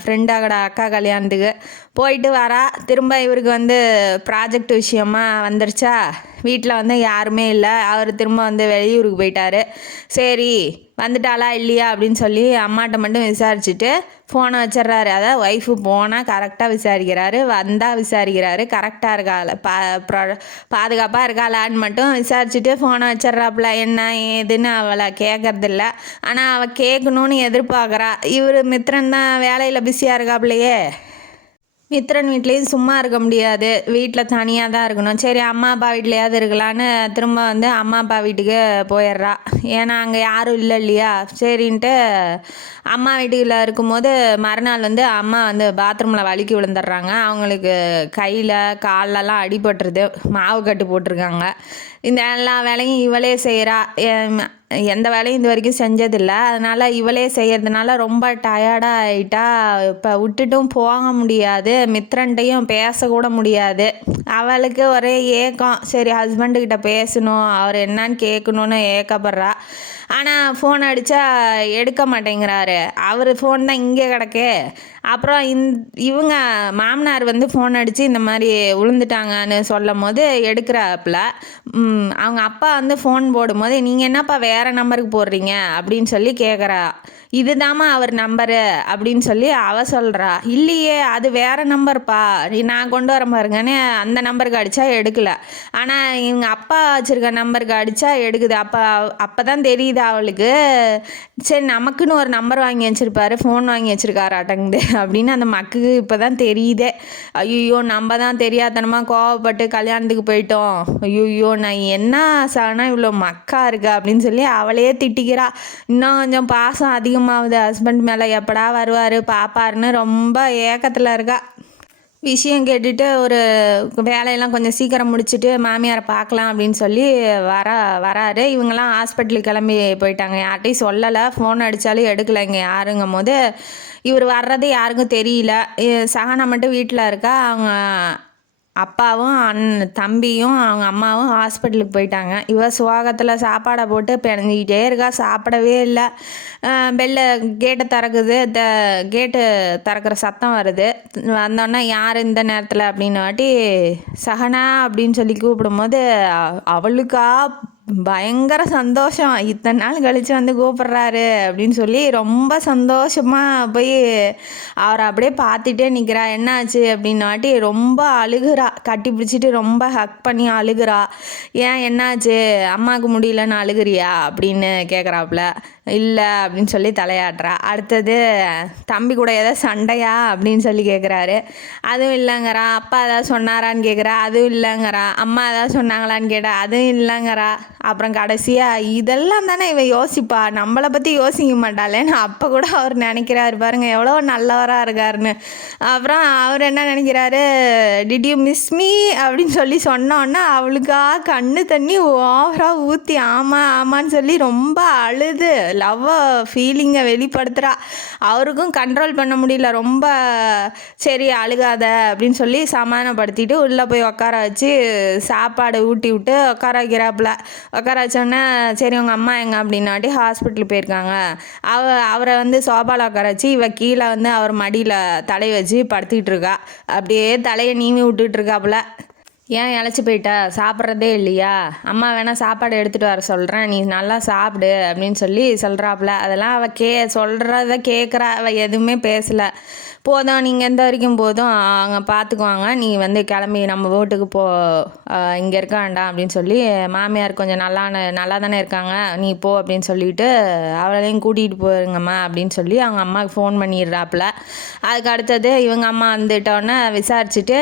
ஃப்ரெண்டாகட அக்கா கல்யாணத்துக்கு போயிட்டு வரா. திரும்ப இவருக்கு வந்து ப்ராஜெக்ட் விஷயமா வந்துருச்சா, வீட்டில் வந்து யாருமே இல்லை, அவர் திரும்ப வந்து வெளியூருக்கு போயிட்டார். சரி வந்துட்டாளா இல்லையா அப்படின்னு சொல்லி அம்மாட்ட மட்டும் விசாரிச்சுட்டு ஃபோனை வச்சிட்றாரு. அதாவது ஒய்ஃபு போனால் கரெக்டாக விசாரிக்கிறாரு, வந்தால் விசாரிக்கிறாரு, கரெக்டாக இருக்காள் பாதுகாப்பாக இருக்காளான்னு மட்டும் விசாரிச்சுட்டு ஃபோனை வச்சிட்றாப்புல. என்ன ஏதுன்னு அவளை கேட்கறதில்ல, ஆனால் அவள் கேட்கணுன்னு எதிர்பார்க்குறா. இவர் மித்ரன் தான் வேலையில் பிஸியாக இருக்காப்புலையே. மித்ரன் வீட்லேயும் சும்மா இருக்க முடியாது, வீட்டில் தனியாக தான் இருக்கணும். சரி அம்மா அப்பா வீட்லையாவது இருக்கலான்னு திரும்ப வந்து அம்மா அப்பா வீட்டுக்கு போயிடுறா. ஏன்னா அங்கே யாரும் இல்லை இல்லையா. சரின்ட்டு அம்மா வீட்டுக்குள்ள இருக்கும்போது மறுநாள் வந்து அம்மா வந்து பாத்ரூமில் வழுக்கி விழுந்துடுறாங்க. அவங்களுக்கு கையில் கால்லலாம் அடிபட்டுருது, மாவு கட்டு போட்டிருக்காங்க. இந்த எல்லா வேலையும் இவளே செய்கிறா. எந்த வேலையும் இது வரைக்கும் செஞ்சதில்லை, அதனால் இவளே செய்கிறதுனால ரொம்ப டயர்டாக ஆகிட்டா. இப்போ விட்டுட்டும் போக முடியாது, மித்ரன்ட்டையும் பேசக்கூட முடியாது. அவளுக்கு ஒரே ஏக்கம், சரி ஹஸ்பண்டுக்கிட்ட பேசணும், அவர் என்னன்னு கேட்கணுன்னு ஏக்கப்படுறா. ஆனால் ஃபோன் அடித்தா எடுக்க மாட்டேங்கிறாரு. அவர் ஃபோன் தான் இங்கே கிடக்கே. அப்புறம் இவங்க மாமனார் வந்து ஃபோன் அடித்து இந்த மாதிரி விழுந்துட்டாங்கன்னு சொல்லும் போது எடுக்கிறாப்புல. அவங்க அப்பா வந்து ஃபோன் போடும்போது, நீங்கள் என்னப்பா வேறு நம்பருக்கு போடுறீங்க அப்படின்னு சொல்லி கேட்குறா. இதுதாம்மா அவர் நம்பரு அப்படின்னு சொல்லி அவள் சொல்கிறா. இல்லையே அது வேறு நம்பர்ப்பா, நான் கொண்டு வர பாருங்கன்னு அந்த நம்பருக்கு அடித்தா எடுக்கலை, ஆனால் இவங்க அப்பா வச்சுருக்க நம்பருக்கு அடித்தா எடுக்குது. அப்போ தான் தெரியுது அவளுக்கு, சரி நமக்குன்னு ஒரு நம்பர் வாங்கி வச்சுருப்பாரு, ஃபோன் வாங்கி வச்சுருக்காராட்டங்குது அப்படின்னு அந்த மக்குக்கு இப்போ தான் தெரியுதே. ஐயோ நம்ம தான் தெரியாதனமாக கோவப்பட்டு கல்யாணத்துக்கு போயிட்டோம், ஐயோ நான் என்ன சானா இவ்வளோ மக்கா இருக்கா அப்படின்னு சொல்லி அவளையே திட்டிக்கிறா. இன்னும் கொஞ்சம் பாசம் அதிகமாகுது ஹஸ்பண்ட் மேலே, எப்படா வருவார் பாப்பாருன்னு ரொம்ப ஏக்கத்தில் இருக்கா. விஷயம் கேட்டுட்டு ஒரு வேலையெல்லாம் கொஞ்சம் சீக்கிரம் முடிச்சுட்டு மாமியாரை பார்க்கலாம் அப்படின்னு சொல்லி வராரு. இவங்கெல்லாம் ஹாஸ்பிட்டலுக்கு கிளம்பி போயிட்டாங்க, யார்கிட்டையும் சொல்லலை, ஃபோன் அடித்தாலும் எடுக்கலை இங்கே யாருங்கும் போது. இவர் வர்றது யாருக்கும் தெரியல. சஹானா மட்டும் வீட்டில் இருக்கா. அவங்க அப்பாவும் தம்பியும் அவங்க அம்மாவும் ஹாஸ்பிட்டலுக்கு போயிட்டாங்க. சுவாகத்தில் சாப்பாடை போட்டு பிணைஞ்சிக்கிட்டே இருக்கா, சாப்பிடவே இல்லை. கேட்டை திறக்குது, கேட்டு திறக்கிற சத்தம் வருது. வந்தோடனே யார் இந்த நேரத்தில் அப்படின்னு வாட்டி சஹனா அப்படின்னு சொல்லி கூப்பிடும்போது அவளுக்கா பயங்கர சந்தோஷம். இத்தனை நாள் கழிச்சு வந்து கூப்பிடுறாரு அப்படின்னு சொல்லி ரொம்ப சந்தோஷமாக போய் அவரை அப்படியே பார்த்துட்டே நிற்கிறா. என்னாச்சு அப்படின்னாட்டி ரொம்ப அழுகுறா, கட்டி பிடிச்சிட்டு ரொம்ப ஹக் பண்ணி அழுகுறா. ஏன் என்னாச்சு, அம்மாவுக்கு முடியலன்னு அழுகுறியா அப்படின்னு கேட்குறாப்புல. இல்லை அப்படின்னு சொல்லி தலையாட்டுறா. அடுத்தது தம்பி கூட ஏதாவது சண்டையா அப்படின்னு சொல்லி கேட்குறாரு. அதுவும் இல்லைங்கிறா. அப்பா ஏதாவது சொன்னாரான்னு கேட்குறா. அதுவும் இல்லைங்கிறா. அம்மா ஏதாவது சொன்னாங்களான்னு கேட்டா. அதுவும் இல்லைங்கிறா. அப்புறம் கடைசியாக இதெல்லாம் தானே இவ யோசிப்பா, நம்மளை பற்றி யோசிக்க மாட்டாளேன்னு அப்போ கூட அவர் நினைக்கிறாரு பாருங்க, எவ்வளோ நல்லவராக இருக்காருன்னு. அப்புறம் அவர் என்ன நினைக்கிறாரு, டிட் யூ மிஸ் மீ அப்படின்னு சொல்லி சொன்னோன்னா அவளுக்கா கண்ணு தண்ணி ஓவராக ஊற்றி ஆமாம் ஆமான்னு சொல்லி ரொம்ப அழுது லவ் ஃபீலிங்கை வெளிப்படுத்துகிறா. அவருக்கும் கண்ட்ரோல் பண்ண முடியல. ரொம்ப சரி அழுகாத அப்படின்னு சொல்லி சமாதானப்படுத்திட்டு உள்ளே போய் உட்கார வச்சு சாப்பாடு ஊட்டி விட்டு உட்கார வைக்கிறாப்புல. உட்கார வச்சோன்னே சரி உங்கள் அம்மா எங்க அப்படின்னாட்டி ஹாஸ்பிட்டல் போயிருக்காங்க. அவரை வந்து சோபாவில் உட்கார வச்சு இவ கீழே வந்து அவர் மடியில் தலையை வச்சு படுத்திகிட்டு இருக்கா. அப்படியே தலையை நீவி விட்டுட்டு இருக்காப்புல. ஏன் இழைச்சி போயிட்டா, சாப்பிட்றதே இல்லையா, அம்மா வேணால் சாப்பாடு எடுத்துகிட்டு வர சொல்கிறேன், நீ நல்லா சாப்பிடு அப்படின்னு சொல்லி சொல்கிறாப்புல. அதெல்லாம் அவள் சொல்கிறத கேட்குறா. அவள் எதுவுமே பேசலை. போதும் நீங்கள் எந்த வரைக்கும் போதும் அவங்க பார்த்துக்குவாங்க, நீ வந்து கிளம்பி நம்ம வீட்டுக்கு போ, இங்கே இருக்க வேண்டாம் அப்படின்னு சொல்லி மாமியார் கொஞ்சம் நல்லா தானே இருக்காங்க, நீ போ அப்படின்னு சொல்லிட்டு அவளையும் கூட்டிகிட்டு போயிருங்கம்மா அப்படின்னு சொல்லி அவங்க அம்மாவுக்கு ஃபோன் பண்ணிடுறாப்புல. அதுக்கு அடுத்தது இவங்க அம்மா வந்துட்டோன்னே விசாரிச்சுட்டு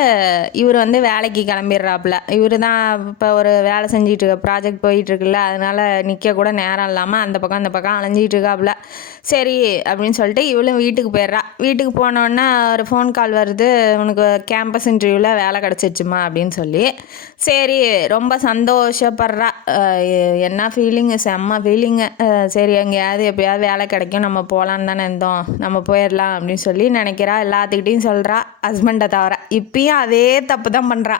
இவர் வந்து வேலைக்கு கிளம்பிடுறாப்புல. இவர் தான் இப்போ ஒரு வேலை செஞ்சிட்டு ப்ராஜெக்ட் போயிட்டுருக்குல்ல, அதனால் நிற்க கூட நேரம் இல்லாமல் அந்த பக்கம் அலைஞ்சிட்டு இருக்காப்புல. சரி அப்படின்னு சொல்லிட்டு இவளும் வீட்டுக்கு போயிடுறா. வீட்டுக்கு போனோன்னா ஒரு ஃபோன் கால் வருது, உனக்கு கேம்பஸ் இன்டர்வியூவில் வேலை கிடச்சிருச்சுமா அப்படின்னு சொல்லி. சரி ரொம்ப சந்தோஷப்படுறா. என்ன ஃபீலிங்கு, செம்ம ஃபீலிங்கு. சரி எங்கேயாவது எப்போயாவது வேலை கிடைக்கும், நம்ம போகலான்னு தானே இருந்தோம், நம்ம போயிடலாம் அப்படின்னு சொல்லி நினைக்கிறா. எல்லாத்துக்கிட்டையும் சொல்கிறா, ஹஸ்பண்டை தவிர. இப்பயும் அதே தப்பு தான் பண்ணுறா.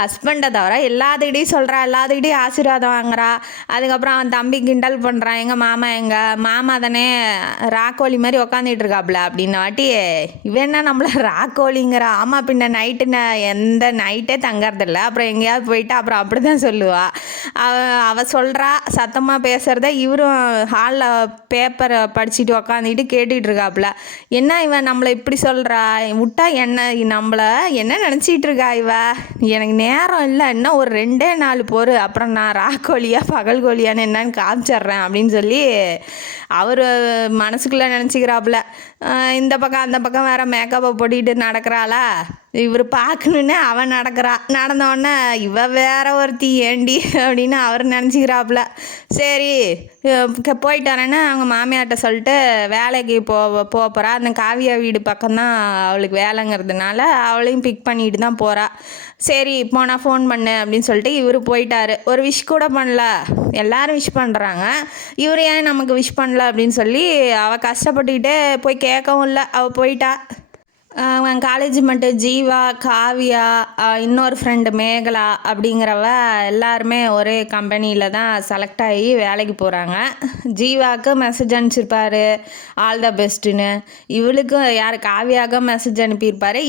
ஹஸ்பண்டை தவிர எல்லாத்துக்கிட்டையும் சொல்கிறா, எல்லாத்துக்கிட்டையும் ஆசீர்வாதம் வாங்குறா. அதுக்கப்புறம் அவன் தம்பி கிண்டல் பண்ணுறான், எங்கள் மாமா தானே ராக்கோழி மாதிரி உக்காந்துட்டு இருக்காப்புல அப்படின்னு வாட்டி. இவன் என்ன நம்மள ராக்கோழிங்கிறா. ஆமாம், பின்ன எந்த நைட்டே தங்கறதில்ல, அப்புறம் எங்கேயாவது போயிட்டு அப்புறம் அப்படி தான் சொல்லுவா. அவள் சொல்கிறா சத்தமாக பேசுகிறத. இவரும் ஹாலில் பேப்பரை படிச்சுட்டு உக்காந்துட்டு கேட்டுக்கிட்டு இருக்காப்புல. என்ன இவன் நம்மளை இப்படி சொல்கிறா, விட்டா நம்மளை என்ன நினச்சிட்டு இருக்கா இவ, எனக்கு நேரம் இல்லை, இன்னும் ஒரு 2 நாள் போரு, அப்புறம் நான் ராக்கோழியா பகல் கோழியான்னு என்னன்னு காமிச்சிட்றேன் அப்படின்னு சொல்லி அவர் மனசுக்குள்ளே நினச்சிக்கிறாப்புல. இந்த பக்கம் அந்த பக்கம் வேறு மேக்கப்பை போட்டிகிட்டு நடக்கிறாளா. இவர் பார்க்கணுன்னு அவன் நடந்தோடனே இவ வேற ஒருத்தி ஏண்டி அப்படின்னு அவர் நினச்சிக்கிறாப்புல. சரி போயிட்டு வரேன்னு அவங்க மாமியார்கிட்ட சொல்லிட்டு வேலைக்கு போகிறா. அந்த காவியா வீடு பக்கம்தான் அவளுக்கு வேலைங்கிறதுனால அவளையும் பிக் பண்ணிட்டு தான் போகிறா. சரி போனால் ஃபோன் பண்ணு அப்படின்னு சொல்லிட்டு இவர் போயிட்டாரு. ஒரு விஷ் கூட பண்ணல. எல்லாரும் விஷ் பண்ணுறாங்க, இவர் ஏன் நமக்கு விஷ் பண்ணல அப்படின்னு சொல்லி அவள் கஷ்டப்பட்டுக்கிட்டே போய் கேட்கவும் இல்லை. அவள் போயிட்டா. காலேஜ் மட்டும் ஜீவா, காவியா, இன்னொரு ஃப்ரெண்டு மேகலா அப்படிங்கிறவ எல்லாருமே ஒரே கம்பெனியில் தான் செலக்ட் ஆகி வேலைக்கு போகிறாங்க. ஜீவாவுக்கு மெசேஜ் அனுப்பிச்சிருப்பாரு ஆல் த பெஸ்ட்டுன்னு. இவளுக்கும் காவியாவுக்கு மெசேஜ் அனுப்பியிருப்பாரு.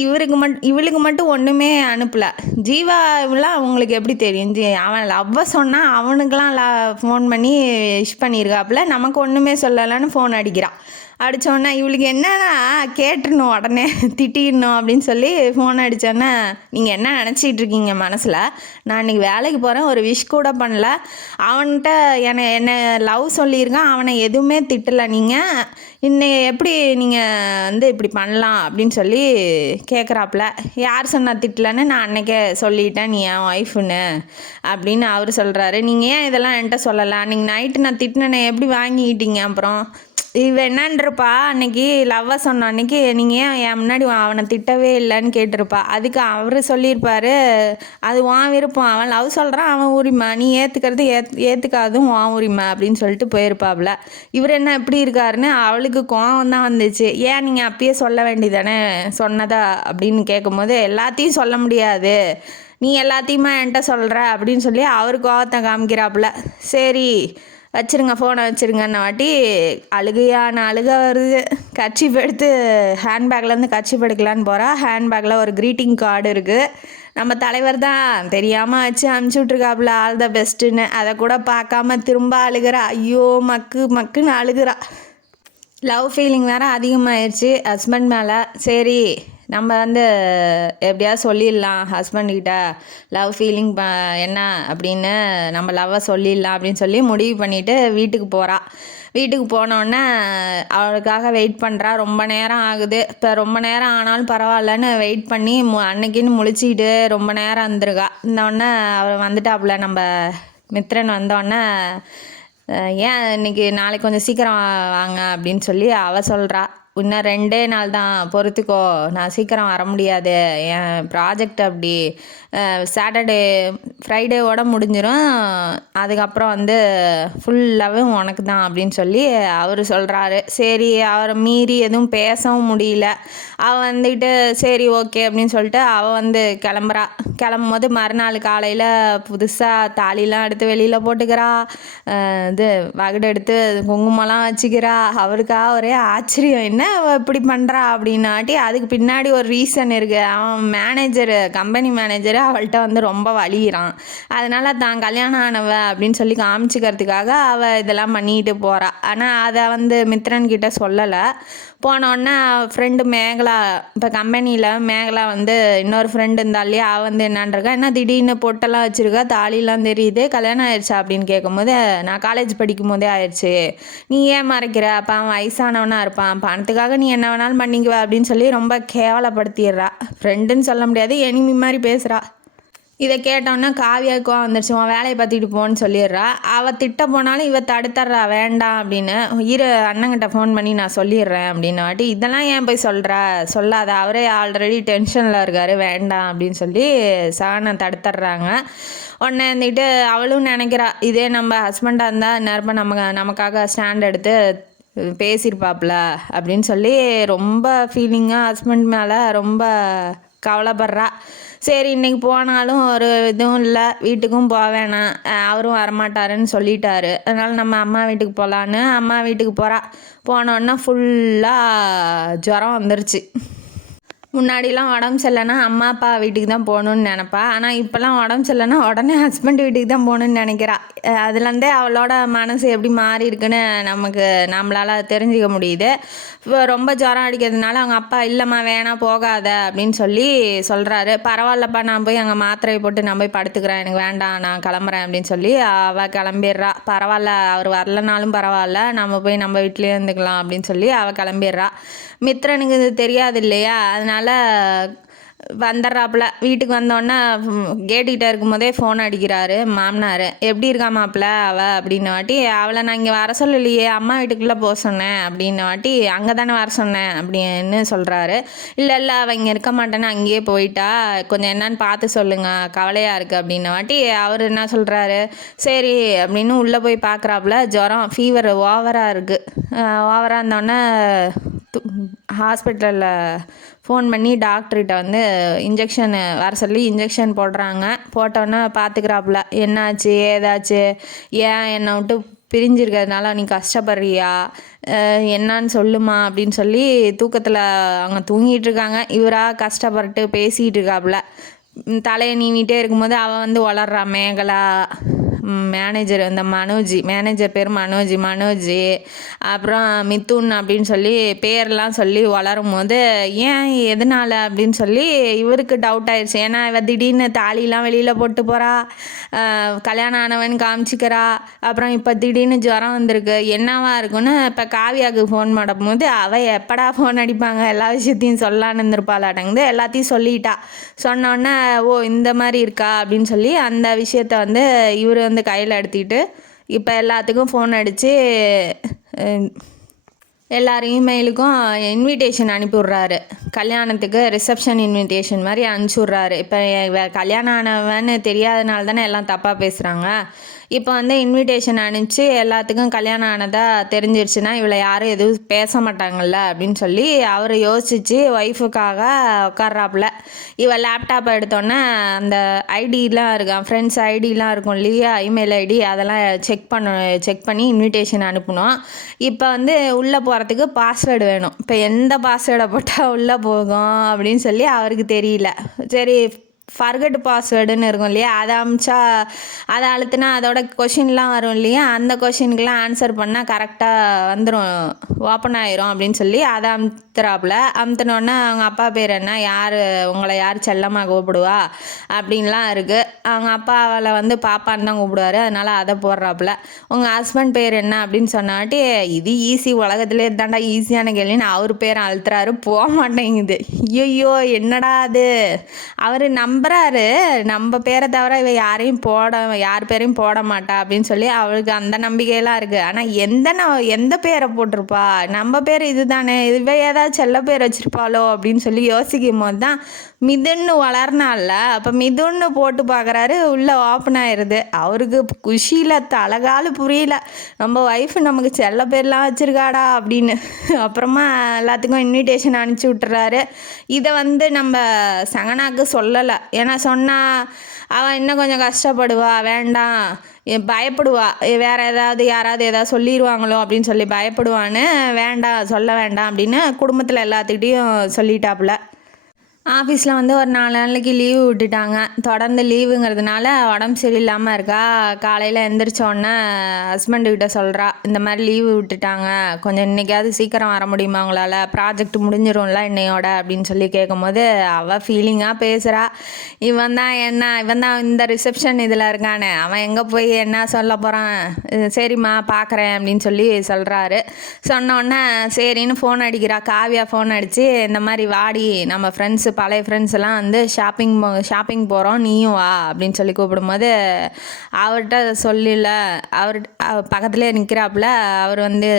இவளுக்கு மட்டும் ஒன்றுமே அனுப்பலை. ஜீவா இவெல்லாம் அவங்களுக்கு எப்படி தெரியும், அவன் லவ்வை சொன்னால் அவனுக்கெலாம் ஃபோன் பண்ணி விஷ் பண்ணியிருக்காப்புல, நமக்கு ஒன்றுமே சொல்லலைன்னு ஃபோன் அடிக்கிறான். அடித்தோன்னே இவளுக்கு என்னன்னா கேட்டுடணும், உடனே திட்டிடணும் அப்படின்னு சொல்லி ஃபோன் அடித்தோன்னே, நீங்கள் என்ன நினச்சிட்டு இருக்கீங்க மனசில், நான் இன்றைக்கி வேலைக்கு போகிறேன், ஒரு விஷ் கூட பண்ணல, அவன்கிட்ட என்ன லவ் சொல்லியிருக்கான், அவனை எதுவுமே திட்டலை, நீங்கள் இன்னைக்கு எப்படி நீங்கள் வந்து இப்படி பண்ணலாம் அப்படின்னு சொல்லி கேட்குறாப்புல. யார் சொன்னா திட்டலன்னு, நான் அன்றைக்கே சொல்லிட்டேன் நீ என் ஒய்ஃபுன்னு அப்படின்னு அவர் சொல்கிறாரு. நீங்கள் ஏன் இதெல்லாம் என்கிட்ட சொல்லலை, அன்றைக்கி நைட்டு நான் திட்டினேன் எப்படி வாங்கிக்கிட்டீங்க, அப்புறம் இவ என்னன்றப்பா அன்னைக்கு லவ்வை சொன்ன அன்னைக்கு நீங்கள் ஏன் என் முன்னாடி அவனை திட்டவே இல்லைன்னு கேட்டிருப்பா. அதுக்கு அவர் சொல்லியிருப்பாரு, அது உன் விருப்பம், அவன் லவ் சொல்கிறான், அவன் உரிமை, நீ ஏற்றுக்கிறது ஏற்றுக்காதும் உன் உரிமை அப்படின்னு சொல்லிட்டு போயிருப்பாப்புல. இவர் என்ன எப்படி இருக்காருன்னு அவளுக்கு கோவம் தான் வந்துச்சு. ஏன் நீங்கள் அப்பயே சொல்ல வேண்டியதானே சொன்னதா அப்படின்னு கேட்கும்போது, எல்லாத்தையும் சொல்ல முடியாது, நீ எல்லாத்தையுமே என்கிட்ட சொல்கிற அப்படின்னு சொல்லி அவர் கோவத்தை காமிக்கிறாப்புல. சரி வச்சுருங்க ஃபோனை வச்சுருங்கன்ன வாட்டி அழுகையான அழுக வருது. கர்ச்சீப் எடுத்து ஹேண்ட்பேக்லேருந்து கர்ச்சீப் எடுக்கலான்னு போகிறா. ஹேண்ட்பேக்கில் ஒரு க்ரீட்டிங் கார்டு இருக்குது. நம்ம தலைவர் தான் தெரியாமல் வச்சு அனுப்பிச்சி விட்ருக்காப்புல ஆல் த பெஸ்ட்டுன்னு. அதை கூட பார்க்காம திரும்ப அழுகிறா. ஐயோ மக்குன்னு அழுகிறா. லவ் ஃபீலிங் வேறு அதிகமாகிடுச்சு ஹஸ்பண்ட் மேலே. சரி நம்ம வந்து எப்படியாவது சொல்லிடலாம் ஹஸ்பண்ட்கிட்ட லவ் ஃபீலிங் என்ன அப்படின்னு நம்ம லவ்வை சொல்லிடலாம் அப்படின்னு சொல்லி முடிவு பண்ணிவிட்டு வீட்டுக்கு போகிறா. வீட்டுக்கு போனோடனே அவளுக்காக வெயிட் பண்ணுறா. ரொம்ப நேரம் ஆகுது. இப்போ ரொம்ப நேரம் ஆனாலும் பரவாயில்லன்னு வெயிட் பண்ணி அன்னைக்குன்னு முழிச்சிக்கிட்டு ரொம்ப நேரம் இருந்திருக்கா. இந்தோடனே அவள் வந்துட்டாப்புல நம்ம மித்ரன் வந்தோடனே ஏன் இன்னைக்கு நாளைக்கு கொஞ்சம் சீக்கிரம் வாங்க அப்படின்னு சொல்லி அவள் சொல்கிறா. இன்னும் 2 நாள் தான் பொறுத்துக்கோ, நான் சீக்கிரம் வர முடியாது, என் ப்ராஜெக்ட் அப்படி சாட்டர்டே ஃப்ரைடேவோட முடிஞ்சிடும், அதுக்கப்புறம் வந்து ஃபுல்லாகவே உனக்கு தான் அப்படின்னு சொல்லி அவர் சொல்கிறாரு. சரி அவரை மீறி எதுவும் பேசவும் முடியல. அவள் வந்துக்கிட்டு சரி ஓகே அப்படின்னு சொல்லிட்டு அவள் வந்து கிளம்பும் போது மறுநாள் காலையில் புதுசாக தாலிலாம் எடுத்து வெளியில் போட்டுக்கிறா. இது வகுடு எடுத்து குங்குமம்லாம் வச்சுக்கிறா. அவருக்காக ஒரே ஆச்சரியம், என்ன அவள் இப்படி பண்ணுறா அப்படின்னாட்டி அதுக்கு பின்னாடி ஒரு ரீசன் இருக்குது. அவன் கம்பெனி மேனேஜரு அவள்கிட்ட வந்து ரொம்ப வலிகிறான். அதனால் தான் கல்யாணம் ஆனவ அப்படின்னு சொல்லி காமிச்சிக்கிறதுக்காக அவள் இதெல்லாம் பண்ணிட்டு போகிறா. ஆனால் அதை வந்து மித்ரன்கிட்ட சொல்லலை. போனோடனே ஃப்ரெண்டு மேகலா, இப்போ கம்பெனியில் மேகலா வந்து இன்னொரு ஃப்ரெண்டு இருந்தா இல்லையா, அவள் வந்து என்னான்றக்கா, என்ன திடீர்னு பொட்டெல்லாம் வச்சுருக்கா, தாலிலாம் தெரியுது, கல்யாணம் ஆயிடுச்சா அப்படின்னு கேட்கும்போது, நான் காலேஜ் படிக்கும் போதே ஆயிடுச்சு, நீ ஏன் மறைக்கிற, அப்போ அவன் வயசானவனாக இருப்பான், பணத்துக்காக நீ என்ன வேணாலும் பண்ணிக்குவ அப்படின்னு சொல்லி ரொம்ப கேவலப்படுத்திடுறா. ஃப்ரெண்டுன்னு சொல்ல முடியாது, எனிமி மாதிரி பேசுகிறா. இதை கேட்டோன்னா காவியாவுக்கும் வந்துடுச்சு, உன் வேலையை பார்த்துட்டு போன்னு சொல்லிடுறா. அவள் திட்ட போனாலும் இவ தடுத்துட்றா வேண்டாம் அப்படின்னு. அண்ணங்கிட்ட ஃபோன் பண்ணி நான் சொல்லிடுறேன் அப்படின்னு வாட்டி, இதெல்லாம் ஏன் போய் சொல்லாத, அவரே ஆல்ரெடி டென்ஷனில் இருக்கார், வேண்டாம் அப்படின்னு சொல்லி சகனை தடுத்துட்றாங்க. உடனே வந்துட்டு அவளும் நினைக்கிறா, இதே நம்ம ஹஸ்பண்டாக இருந்தால் நேரமாக நமக்காக ஸ்டாண்ட் எடுத்து பேசியிருப்பாப்புல அப்படின்னு சொல்லி ரொம்ப ஃபீலிங்காக ஹஸ்பண்ட் மேலே ரொம்ப கவலைப்படுறா. சரி இன்றைக்கி போனாலும் ஒரு இதுவும் இல்லை, வீட்டுக்கும் போவேணாம், அவரும் வரமாட்டாருன்னு சொல்லிட்டாரு, அதனால் நம்ம அம்மா வீட்டுக்கு போகலான்னு அம்மா வீட்டுக்கு போனோன்னா ஃபுல்லாக ஜுரம் வந்துருச்சு. முன்னாடிலாம் உடம்பு சரியில்லைன்னா அம்மா அப்பா வீட்டுக்கு தான் போகணுன்னு நினப்பா. ஆனால் இப்போல்லாம் உடம்பு சரியில்லைன்னா உடனே ஹஸ்பண்ட் வீட்டுக்கு தான் போகணுன்னு நினைக்கிறா. அதுலேருந்தே அவளோட மனசு எப்படி மாறி இருக்குன்னு நம்மளால் தெரிஞ்சுக்க முடியுது. இப்போ ரொம்ப ஜுரம் அடிக்கிறதுனால அவங்க அப்பா இல்லைம்மா வேணாம் போகாத அப்படின்னு சொல்லி சொல்கிறாரு. பரவாயில்லப்பா, நான் போய் அங்கே மாத்திரையை போட்டு நான் போய் படுத்துக்கிறேன், எனக்கு வேண்டாம், நான் கிளம்புறேன் அப்படின்னு சொல்லி அவள் கிளம்பிடுறா. பரவாயில்ல, அவர் வரலனாலும் பரவாயில்ல, நம்ம போய் நம்ம வீட்லேயே இருந்துக்கலாம் அப்படின்னு சொல்லி அவள் கிளம்பிடுறா. மித்ரனுக்கு இது தெரியாது இல்லையா, அதனால் வந்துடுறாப்புல. வீட்டுக்கு வந்தோடனே கேட்டுக்கிட்ட இருக்கும்போதே ஃபோன் அடிக்கிறாரு மாமனார். எப்படி இருக்கா மாப்பிள்ள அப்படின்னு வாட்டி, அவளை நான் இங்கே வர சொல்லலையே, அம்மா வீட்டுக்குள்ளே போக சொன்னேன் அப்படின்னு வாட்டி, அங்கே தானே வர சொன்னேன் அப்படின்னு சொல்கிறாரு. இல்லை அவள் இங்கே இருக்க மாட்டேன்னு அங்கேயே போயிட்டா, கொஞ்சம் என்னன்னு பார்த்து சொல்லுங்கள், கவலையாக இருக்குது அப்படின்னு வாட்டி, அவர் என்ன சொல்கிறாரு, சரி அப்படின்னு உள்ளே போய் பார்க்குறாப்புல. ஜுரம் ஃபீவர் ஓவராக இருக்குது. ஓவராக இருந்தோடனே ஹாஸ்பிட்டலில் ஃபோன் பண்ணி டாக்டர்கிட்ட வந்து இன்ஜெக்ஷன் வர சொல்லி இன்ஜெக்ஷன் போடுறாங்க. போட்டோன்னே பார்த்துக்கிறாப்புல, என்னாச்சு ஏதாச்சு, ஏன் என்னை விட்டு பிரிஞ்சிருக்கிறதுனால நீ கஷ்டப்படுறியா, என்னான்னு சொல்லுமா அப்படின்னு சொல்லி தூக்கத்தில் அவங்க தூங்கிட்டு இருக்காங்க. இவராக கஷ்டப்பட்டு பேசிகிட்டு இருக்காப்புல. தலையை நீவிட்டே இருக்கும்போது அவள் வந்து வளர்றா. மேகலா மேனேஜர், இந்த மேனேஜர் பேர் மனோஜ், அப்புறம் மிதுன் அப்படின்னு சொல்லி பேர்லாம் சொல்லி வளரும் போது ஏன் எதனால் அப்படின்னு சொல்லி இவருக்கு டவுட் ஆயிடுச்சு. ஏன்னா இவ திடீர்னு தாலிலாம் வெளியில் போட்டு போகிறா, கல்யாணம் ஆனவன் காமிச்சிக்கிறா, அப்புறம் இப்போ திடீர்னு ஜுரம் வந்திருக்கு, என்னவா இருக்குன்னு இப்போ காவியாவுக்கு ஃபோன் பண்ணும்போது அவள் எப்படா ஃபோன் அடிப்பாங்க, எல்லா விஷயத்தையும் சொல்லான்னு இருந்திருப்பாளாட்டங்குது. எல்லாத்தையும் சொல்லிட்டா. சொன்னோன்னே ஓ இந்த மாதிரி இருக்கா அப்படின்னு சொல்லி அந்த விஷயத்த வந்து இவர் வந்து கையில் எடுத்துக்கிட்டு இப்போ எல்லாத்துக்கும் ஃபோன் அடித்து எல்லார் இமெயிலுக்கும் இன்விடேஷன் அனுப்பிவிட்றாரு. கல்யாணத்துக்கு ரிசப்ஷன் இன்விடேஷன் மாதிரி அனுப்பிச்சி இப்போ கல்யாணம் ஆனவன்னு தெரியாதனால தானே எல்லாம் தப்பாக பேசுகிறாங்க. இப்போ வந்து இன்விடேஷன் அனுப்பிச்சு எல்லாத்துக்கும் கல்யாணம் ஆனதாக தெரிஞ்சிருச்சுன்னா இவளை யாரும் எதுவும் பேச மாட்டாங்கல்ல அப்படின்னு சொல்லி அவர் யோசிச்சு ஒய்ஃபுக்காக உட்கார்றாப்புல. இவள் லேப்டாப்பை எடுத்தோன்னே அந்த ஐடிலாம் இருக்கான், ஃப்ரெண்ட்ஸ் ஐடிலாம் இருக்கும் இல்லையா, இமெயில் ஐடி, அதெல்லாம் செக் பண்ணி இன்விடேஷன் அனுப்பணும். இப்போ வந்து உள்ளே போகிறதுக்கு பாஸ்வேர்டு வேணும். இப்போ எந்த பாஸ்வேர்டை போட்டால் உள்ளே போகும் அப்படின்னு சொல்லி அவருக்கு தெரியல. சரி ஃபர்கட் பாஸ்வேர்டுன்னு இருக்கும் இல்லையா, அதை அமிச்சா அதை அழுத்தினா அதோட கொஷின்லாம் வரும் இல்லையா, அந்த கொஷினுக்கெலாம் ஆன்சர் பண்ணால் கரெக்டாக வந்துடும், ஓப்பன் ஆயிரும் அப்படின்னு சொல்லி அதை அமுத்துறாப்புல. அமுத்தினோடனே அவங்க அப்பா பேர் என்ன, யார் உங்களை யார் செல்லமாக கூப்பிடுவா அப்படின்லாம் இருக்குது. அவங்க அப்பா அவளை வந்து பாப்பான்னு தான் கூப்பிடுவார், அதனால் அதை போடுறாப்புல. உங்கள் ஹஸ்பண்ட் பேர் என்ன அப்படின்னு சொன்னாட்டி, இது ஈஸி, உலகத்துலேயே தாண்டா ஈஸியான கேள்வின்னு அவர் பேரை அழுத்துறாரு, போக மாட்டேங்குது. ஐயோ என்னடா அது, அவர் நம்புறாரு நம்ம பேரை தவிர இவ யார் பேரையும் போட மாட்டா அப்படின்னு சொல்லி அவளுக்கு அந்த நம்பிக்கையெல்லாம் இருக்குது. ஆனால் எந்த பேரை போட்டிருப்பா, நம்ம பேர் இது தானே, இவ ஏதாவது செல்ல பேர் வச்சுருப்பாளோ அப்படின்னு சொல்லி யோசிக்கும் போது தான் மிதுன்னு வளர்னால அப்போ மிதுன்னு போட்டு பார்க்குறாரு, உள்ளே ஓப்பன் ஆயிடுது. அவருக்கு குஷியில் தலகாலு புரியல, நம்ம ஒய்ஃபு நமக்கு செல்ல பேர்லாம் வச்சுருக்காடா அப்படின்னு. அப்புறமா எல்லாத்துக்கும் இன்விடேஷன் அனுப்பிச்சி விட்டுறாரு. இதை வந்து நம்ம சங்கனாக்கு சொல்லலை, ஏன்னா சொன்னால் அவன் இன்னும் கொஞ்சம் கஷ்டப்படுவா, வேண்டாம் பயப்படுவா, வேறு யாராவது ஏதாவது சொல்லிடுவாங்களோ அப்படின்னு சொல்லி பயப்படுவான்னு வேண்டாம், சொல்ல வேண்டாம் அப்படின்னு குடும்பத்தில் எல்லாத்துக்கிட்டேயும் சொல்லிட்டாப்புல. ஆஃபீஸில் வந்து ஒரு 4 நாளைக்கு லீவு விட்டுட்டாங்க. தொடர்ந்து லீவுங்கிறதுனால உடம்பு சரியில்லாமல் இருக்கா. காலையில் எந்திரிச்சோடனே ஹஸ்பண்டுக்கிட்ட சொல்கிறா, இந்த மாதிரி லீவு விட்டுட்டாங்க, கொஞ்சம் இன்றைக்காவது சீக்கிரம் வர முடியுமா உங்களால், ப்ராஜெக்ட் முடிஞ்சிரும்ல இன்னையோட அப்படின்னு சொல்லி கேட்கும்போது அவள் ஃபீலிங்காக பேசுகிறா. இவன் தான் இந்த ரிசப்ஷன் இதில் இருக்கானே, அவன் எங்கே போய் என்ன சொல்ல போகிறான், சரிம்மா பார்க்குறேன் அப்படின்னு சொல்லி சொல்கிறாரு. சொன்னோடனே சரின்னு ஃபோன் அடிக்கிறா. காவியா ஃபோன் அடித்து, இந்த மாதிரி வாடி, நம்ம பழைய ஃப்ரெண்ட்ஸ் எல்லாம் வந்து ஷாப்பிங் போகிறோம், நீயும் வா அப்படின்னு சொல்லி கூப்பிடும்போது அவர்கிட்ட சொல்லல, பக்கத்துலேயே நிற்கிறாப்புல. அவர் வந்து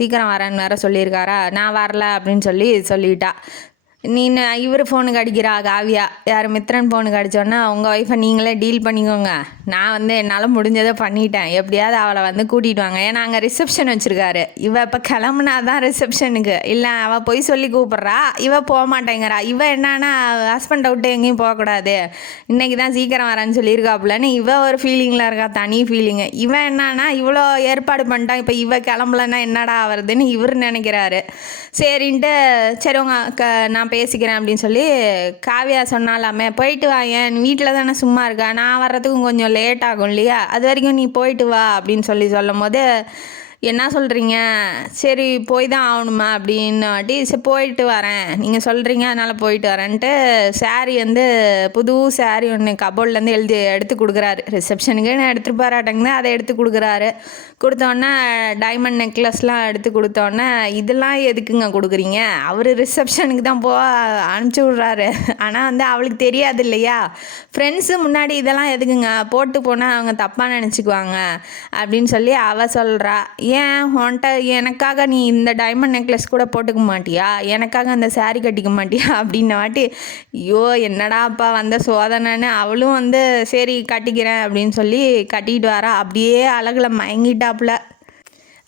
சீக்கிரம் வரேன்னு வேற சொல்லியிருக்காரா, நான் வரல அப்படின்னு சொல்லிட்டா. இவர் ஃபோனுக்கு அடிக்கிறா காவியா, யார் மித்ரன் ஃபோனுக்கு அடித்தோன்னா, உங்கள் ஒய்ஃபை நீங்களே டீல் பண்ணிக்கோங்க, நான் வந்து என்னால் முடிஞ்சதை பண்ணிட்டேன், எப்படியாவது அவளை வந்து கூட்டிகிட்டு வாங்க, ஏன்னா அங்கே ரிசப்ஷன் வச்சுருக்காரு. இவள் இப்போ கிளம்புனா தான் ரிசப்ஷனுக்கு, இல்லை அவள் போய் சொல்லி கூப்பிட்றா, இவள் போக மாட்டேங்கிறா. இவள் என்னன்னா ஹஸ்பண்டை விட்டு எங்கேயும் போகக்கூடாது, இன்றைக்கி தான் சீக்கிரம் வரேன்னு சொல்லியிருக்காப்புலன்னு இவள் ஒரு ஃபீலிங்கில் இருக்கா, தனி ஃபீலிங்கு. இவன் என்னன்னா இவ்வளோ ஏற்பாடு பண்ணிட்டான், இப்போ இவள் கிளம்பலன்னா என்னடா ஆகுறதுன்னு இவர் நினைக்கிறாரு. சரின்ட்டு சரி நான் பேசிக்கிறேன் அப்படின்னு சொல்லி காவியா சொன்னாலாமே, போயிட்டு வா, என் வீட்டில் தானே சும்மா இருக்கா, நான் வர்றதுக்கும் கொஞ்சம் லேட் ஆகும் இல்லையா, அது வரைக்கும் நீ போயிட்டு வா அப்படின்னு சொல்லும் போது, என்ன சொல்கிறீங்க, சரி போய் தான் ஆகணுமா அப்படின்னு வாட்டி, சரி போயிட்டு வரேன், நீங்கள் சொல்கிறீங்க அதனால் போயிட்டு வரேன்ட்டு சாரீ வந்து புது சாரீ ஒன்று கபோர்ட்லேருந்து எடுத்து கொடுக்குறாரு. ரிசப்ஷனுக்கு நான் எடுத்துகிட்டு போராட்டங்க, அதை எடுத்து கொடுக்குறாரு. கொடுத்தோன்னே டைமண்ட் நெக்லஸ்லாம் எடுத்து கொடுத்தோன்னே, இதெல்லாம் எதுக்குங்க கொடுக்குறீங்க, அவர் ரிசப்ஷனுக்கு தான் அனுப்பிச்சி விட்றாரு. ஆனால் வந்து அவளுக்கு தெரியாது இல்லையா, ஃப்ரெண்ட்ஸு முன்னாடி இதெல்லாம் எதுக்குங்க போட்டு போனால் அவங்க தப்பாக நினச்சிக்குவாங்க அப்படின்னு சொல்லி அவள் சொல்கிறா. ஏன் உன்ட்ட எனக்காக நீ இந்த டைமண்ட் நெக்லஸ் கூட போட்டுக்க மாட்டியா, எனக்காக அந்த சாரீ கட்டிக்க மாட்டியா அப்படின்ன வாட்டி, ஐயோ என்னடா அப்பா வந்த சோதனைன்னு அவளும் வந்து சரி கட்டிக்கிறேன் அப்படின்னு சொல்லி கட்டிக்கிட்டு வரா. அப்படியே அழகில் மயங்கிட்டாப்புல.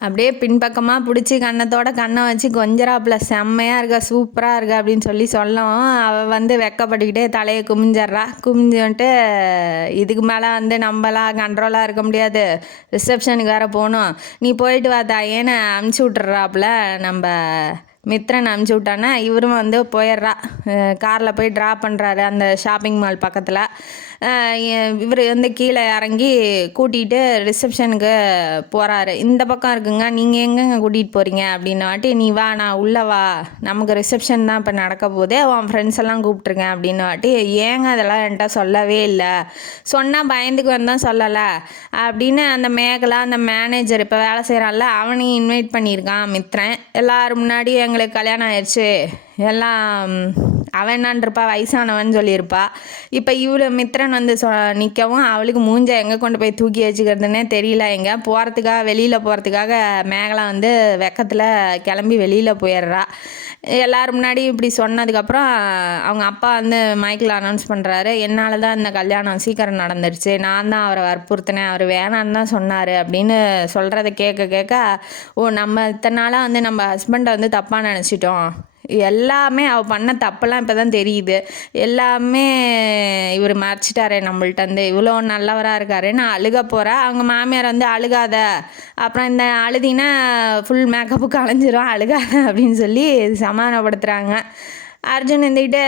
அப்படியே பின்பக்கமாக பிடிச்சி கண்ணை வச்சு கொஞ்சறாப்புல, செம்மையாக இருக்கா, சூப்பராக இருக்கா அப்படின்னு சொல்லவும் அவள் வந்து வெக்கப்பட்டுக்கிட்டே தலையை குமிஞ்சு வந்துட்டு, இதுக்கு மேலே வந்து நம்மளாம் கண்ட்ரோலாக இருக்க முடியாது, ரிசப்ஷனுக்கு வேறு போகணும், நீ போயிட்டு வா தாயேன்னு அமுச்சு விட்டுறாப்புல. நம்ம மித்ரன் அனுப்பிச்சி விட்டானே, இவரும் வந்து போயிடுறா, காரில் போய் ட்ராப் பண்ணுறாரு அந்த ஷாப்பிங் மால் பக்கத்தில். இவர் வந்து கீழே இறங்கி கூட்டிகிட்டு ரிசப்ஷனுக்கு போகிறாரு. இந்த பக்கம் இருக்குங்க, நீங்கள் எங்கெங்க கூட்டிகிட்டு போகிறீங்க அப்படின்னு வாட்டி, நீ வா நான் உள்ளே வா, நமக்கு ரிசப்ஷன் தான் இப்போ நடக்க போதே, உன் ஃப்ரெண்ட்ஸ் எல்லாம் கூப்பிட்ருங்க அப்படின்னு வாட்டி, ஏங்க அதெல்லாம் என்கிட்ட சொல்லவே இல்லை, சொன்னால் பயந்துக்கு வந்தான் சொல்லலை அப்படின்னு அந்த அந்த மேனேஜர் இப்போ வேலை செய்கிறான்ல அவனையும் இன்வைட் பண்ணியிருக்கான் மித்ரன். எல்லோரும் முன்னாடி எங்களுக்கு கல்யாணம் ஆயிடுச்சு, எல்லாம் அவன் என்னான்ருப்பா வயசானவன் சொல்லியிருப்பா. இப்போ இவ்வளோ மித்ரன் வந்து நிற்கவும் அவளுக்கு மூஞ்ச எங்கே கொண்டு போய் தூக்கி வச்சுக்கிறதுனே தெரியல. எங்கே வெளியில் போகிறதுக்காக மேகலா வந்து வெக்கத்தில் கிளம்பி வெளியில் போயிடுறா. எல்லோரும் முன்னாடி இப்படி சொன்னதுக்கப்புறம் அவங்க அப்பா வந்து மைக்கில் அனௌன்ஸ் பண்ணுறாரு, என்னால் தான் இந்த கல்யாணம் சீக்கிரம் நடந்துருச்சு, நான் தான் அவரை வற்புறுத்தினேன், அவர் வேணான்னு தான் சொன்னார் அப்படின்னு சொல்கிறத கேட்க நம்ம இத்தனை நாளாக வந்து நம்ம ஹஸ்பண்டை வந்து தப்பாக நினச்சிட்டோம், எல்லாமே அவள் பண்ண தப்பெல்லாம் இப்போ தான் தெரியுது, எல்லாமே இவர் மறைச்சிட்டாரே நம்மள்ட்ட வந்து, இவ்வளோ நல்லவராக இருக்காருன்னு அழுக போகிறா. அவங்க மாமியார் வந்து அழுகாத, அப்புறம் இந்த அழுதினா ஃபுல் மேக்கப்பு கலைஞ்சிரும், அழுகாத அப்படின்னு சொல்லி சமாதானப்படுத்துகிறாங்க. அர்ஜுன் இருந்துக்கிட்டு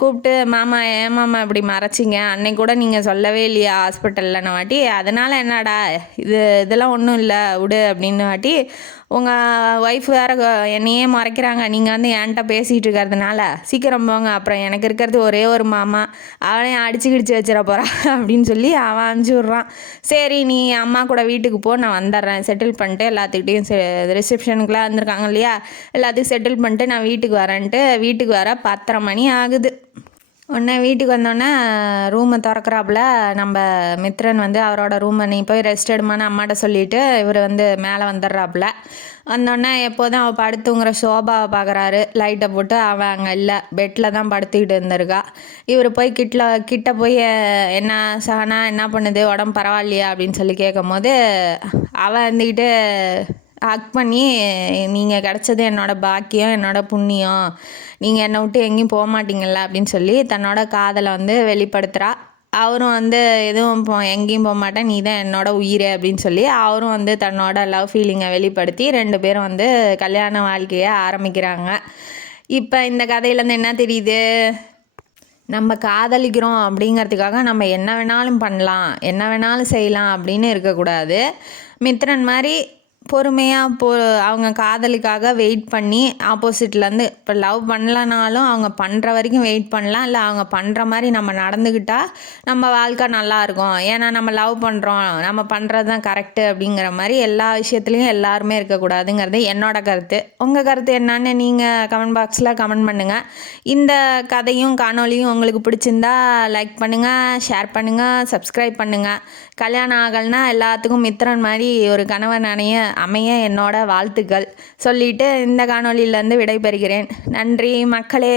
கூப்பிட்டு மாமா ஏன் மாமா இப்படி மறைச்சிங்க அன்னைக்கு கூட நீங்கள் சொல்லவே இல்லையா ஹாஸ்பிட்டலில் வாட்டி அதனால் என்னடா இதெல்லாம் ஒன்றும் இல்லை விடு அப்படின்னு வாட்டி உங்கள் ஒய்ஃப் வேறு என்னையே மறைக்கிறாங்க நீங்கள் வந்து என்கிட்ட பேசிகிட்டு இருக்கிறதுனால சீக்கிரம் போங்க அப்புறம் எனக்கு இருக்கிறது ஒரே ஒரு மாமா அவனையும் அடிச்சு கிடிச்சு வச்சிட போகிறான் அப்படின்னு சொல்லி அவன் அனுப்பிச்சி விட்றான். சரி நீ அம்மா கூட வீட்டுக்கு போ நான் வந்துடுறேன் செட்டில் பண்ணிட்டு எல்லாத்துக்கிட்டையும் ரிசப்ஷனுக்குலாம் வந்திருக்காங்க இல்லையா எல்லாத்தையும் செட்டில் பண்ணிட்டு நான் வீட்டுக்கு வரேன்ட்டு வீட்டுக்கு வர 10:30 மணி ஆகுது. உடனே வீட்டுக்கு வந்தோடனே ரூமை திறக்கிறாப்புல நம்ம மித்ரன் வந்து அவரோட ரூமை நீ போய் ரெஸ்ட் எடுமான்னு அம்மாட்ட சொல்லிவிட்டு இவர் வந்து மேலே வந்துடுறாப்புல. வந்தோடனே எப்போதும் அவள் படுத்துங்கிற சோபாவை பார்க்குறாரு. லைட்டை போட்டு அவன் அங்கே இல்லை பெட்டில் தான் படுத்துக்கிட்டு இருந்திருக்கா. இவர் போய் கிட்ட போய் என்ன சஹனா என்ன பண்ணுது உடம்பு பரவாயில்லையா அப்படின்னு சொல்லி கேட்கும் போது அவன் வந்துக்கிட்டு ஹக் பண்ணி நீங்கள் கிடச்சது என்னோடய பாக்கியம் என்னோடய புண்ணியம் நீங்கள் என்னை விட்டு எங்கேயும் போக மாட்டீங்கள்ல அப்படின்னு சொல்லி தன்னோட காதலை வந்து வெளிப்படுத்துகிறா. அவரும் வந்து எதுவும் எங்கேயும் போக மாட்டேன் நீ தான் என்னோட உயிரே அப்படின்னு சொல்லி அவரும் வந்து தன்னோட லவ் ஃபீலிங்கை வெளிப்படுத்தி 2 பேரும் வந்து கல்யாண வாழ்க்கையை ஆரம்பிக்கிறாங்க. இப்போ இந்த கதையிலேருந்து என்ன தெரியுது, நம்ம காதலிக்கிறோம் அப்படிங்கிறதுக்காக நம்ம என்ன வேணாலும் பண்ணலாம் என்ன வேணாலும் செய்யலாம் அப்படின்னு இருக்கக்கூடாது. மித்ரன் மாதிரி பொறுமையாக அவங்க காதலுக்காக வெயிட் பண்ணி ஆப்போசிட்லேருந்து இப்போ லவ் பண்ணலனாலும் அவங்க பண்ணுற வரைக்கும் வெயிட் பண்ணலாம். இல்லை அவங்க பண்ணுற மாதிரி நம்ம நடந்துக்கிட்டால் நம்ம வாழ்க்கை நல்லாயிருக்கும். ஏன்னா நம்ம லவ் பண்ணுறோம் நம்ம பண்ணுறது தான் கரெக்டு அப்படிங்கிற மாதிரி எல்லா விஷயத்துலையும் எல்லாருமே இருக்கக்கூடாதுங்கிறது என்னோட கருத்து. உங்கள் கருத்து என்னன்னு நீங்கள் கமெண்ட் பாக்ஸில் கமெண்ட் பண்ணுங்கள். இந்த கதையும் காணொலியும் உங்களுக்கு பிடிச்சிருந்தா லைக் பண்ணுங்கள் ஷேர் பண்ணுங்கள் சப்ஸ்கிரைப் பண்ணுங்கள். கல்யாணம் ஆகலைன்னா எல்லாத்துக்கும் மித்ரன் மாதிரி ஒரு கணவன் அமைய என்னோட வாழ்த்துக்கள் சொல்லிட்டு இந்த காணொலியிலேருந்து விடைபெறுகிறேன். நன்றி மக்களே.